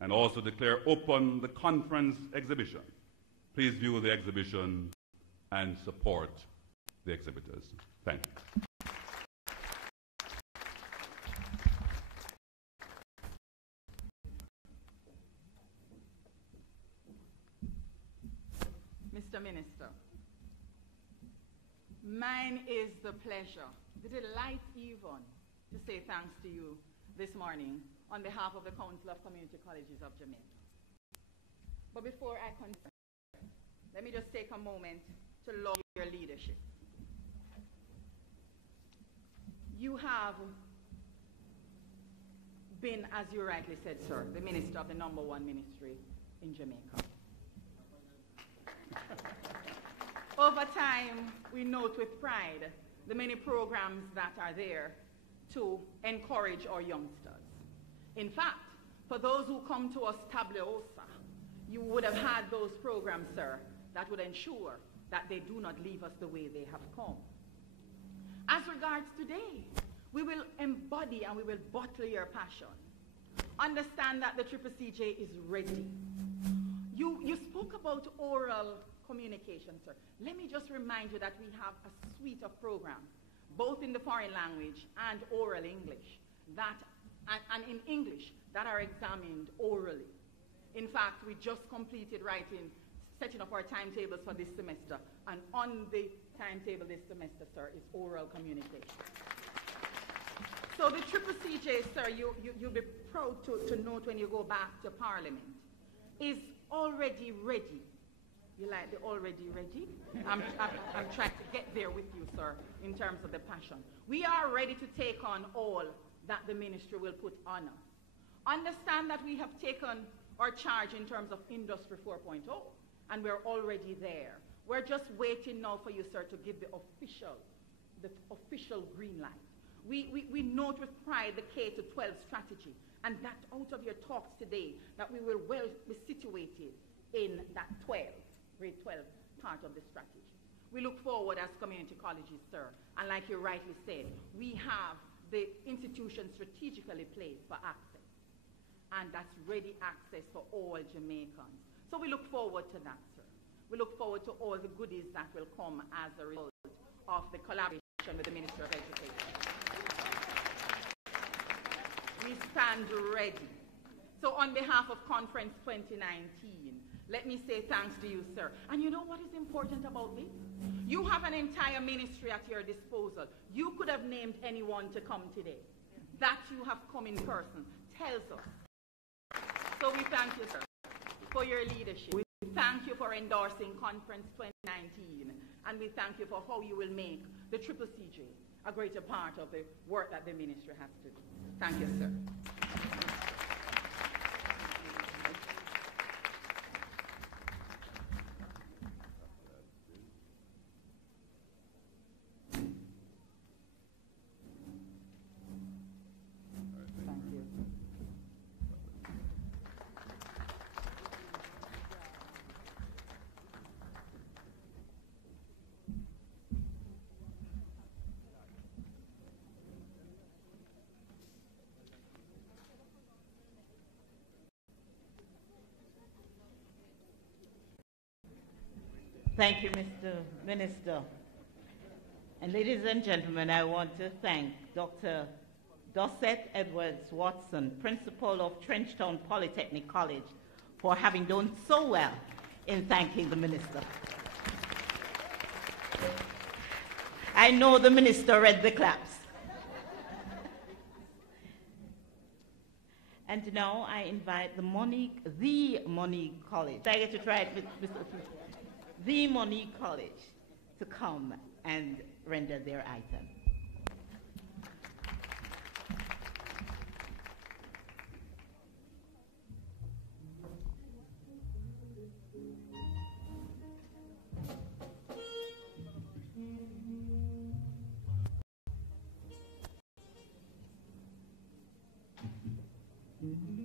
and also declare open the conference exhibition. Please view the exhibition and support the exhibitors. Thank you. Mr. Minister, mine is the pleasure, the delight even, to say thanks to you this morning on behalf of the Council of Community Colleges of Jamaica. But before I continue, let me just take a moment to laud your leadership. You have been, as you rightly said, sir, the minister of the number one ministry in Jamaica. Over time, we note with pride the many programs that are there to encourage our youngsters. In fact, for those who come to us tableosa, you would have had those programs, sir, that would ensure that they do not leave us the way they have come. As regards today, we will embody and we will bottle your passion. Understand that the CCCJ is ready. You spoke about oral communication, sir. Let me just remind you that we have a suite of programs, both in the foreign language and oral English, and in English, that are examined orally. In fact, we just completed setting up our timetables for this semester, and on the timetable this semester, sir, is oral communication. So the CCCJ, sir, you'll be proud to note when you go back to Parliament, is already ready. You like the already ready? I'm trying to get there with you, sir, in terms of the passion. We are ready to take on all that the ministry will put on us. Understand that we have taken our charge in terms of Industry 4.0, and we're already there. We're just waiting now for you, sir, to give the official green light. We note with pride the K-12 strategy, and that out of your talks today, that we will well be situated in that grade 12 part of the strategy. We look forward as community colleges, sir, and like you rightly said, we have the institution strategically placed for access. And that's ready access for all Jamaicans. So we look forward to that, sir. We look forward to all the goodies that will come as a result of the collaboration with the Minister of Education. We stand ready. So on behalf of Conference 2019, let me say thanks to you, sir. And you know what is important about this? You have an entire ministry at your disposal. You could have named anyone to come today. That you have come in person tells us. So we thank you, sir, for your leadership. We thank you for endorsing Conference 2019. And we thank you for how you will make the CCCJ a greater part of the work that the ministry has to do. Thank you, sir. Thank you, Mr. Minister. And ladies and gentlemen, I want to thank Dr. Dorset Edwards Watson, Principal of Trenchtown Polytechnic College, for having done so well in thanking the Minister. I know the Minister read the claps. And now I invite the Monique College. I get to try it with Mr. The Monique College to come and render their item. Mm-hmm.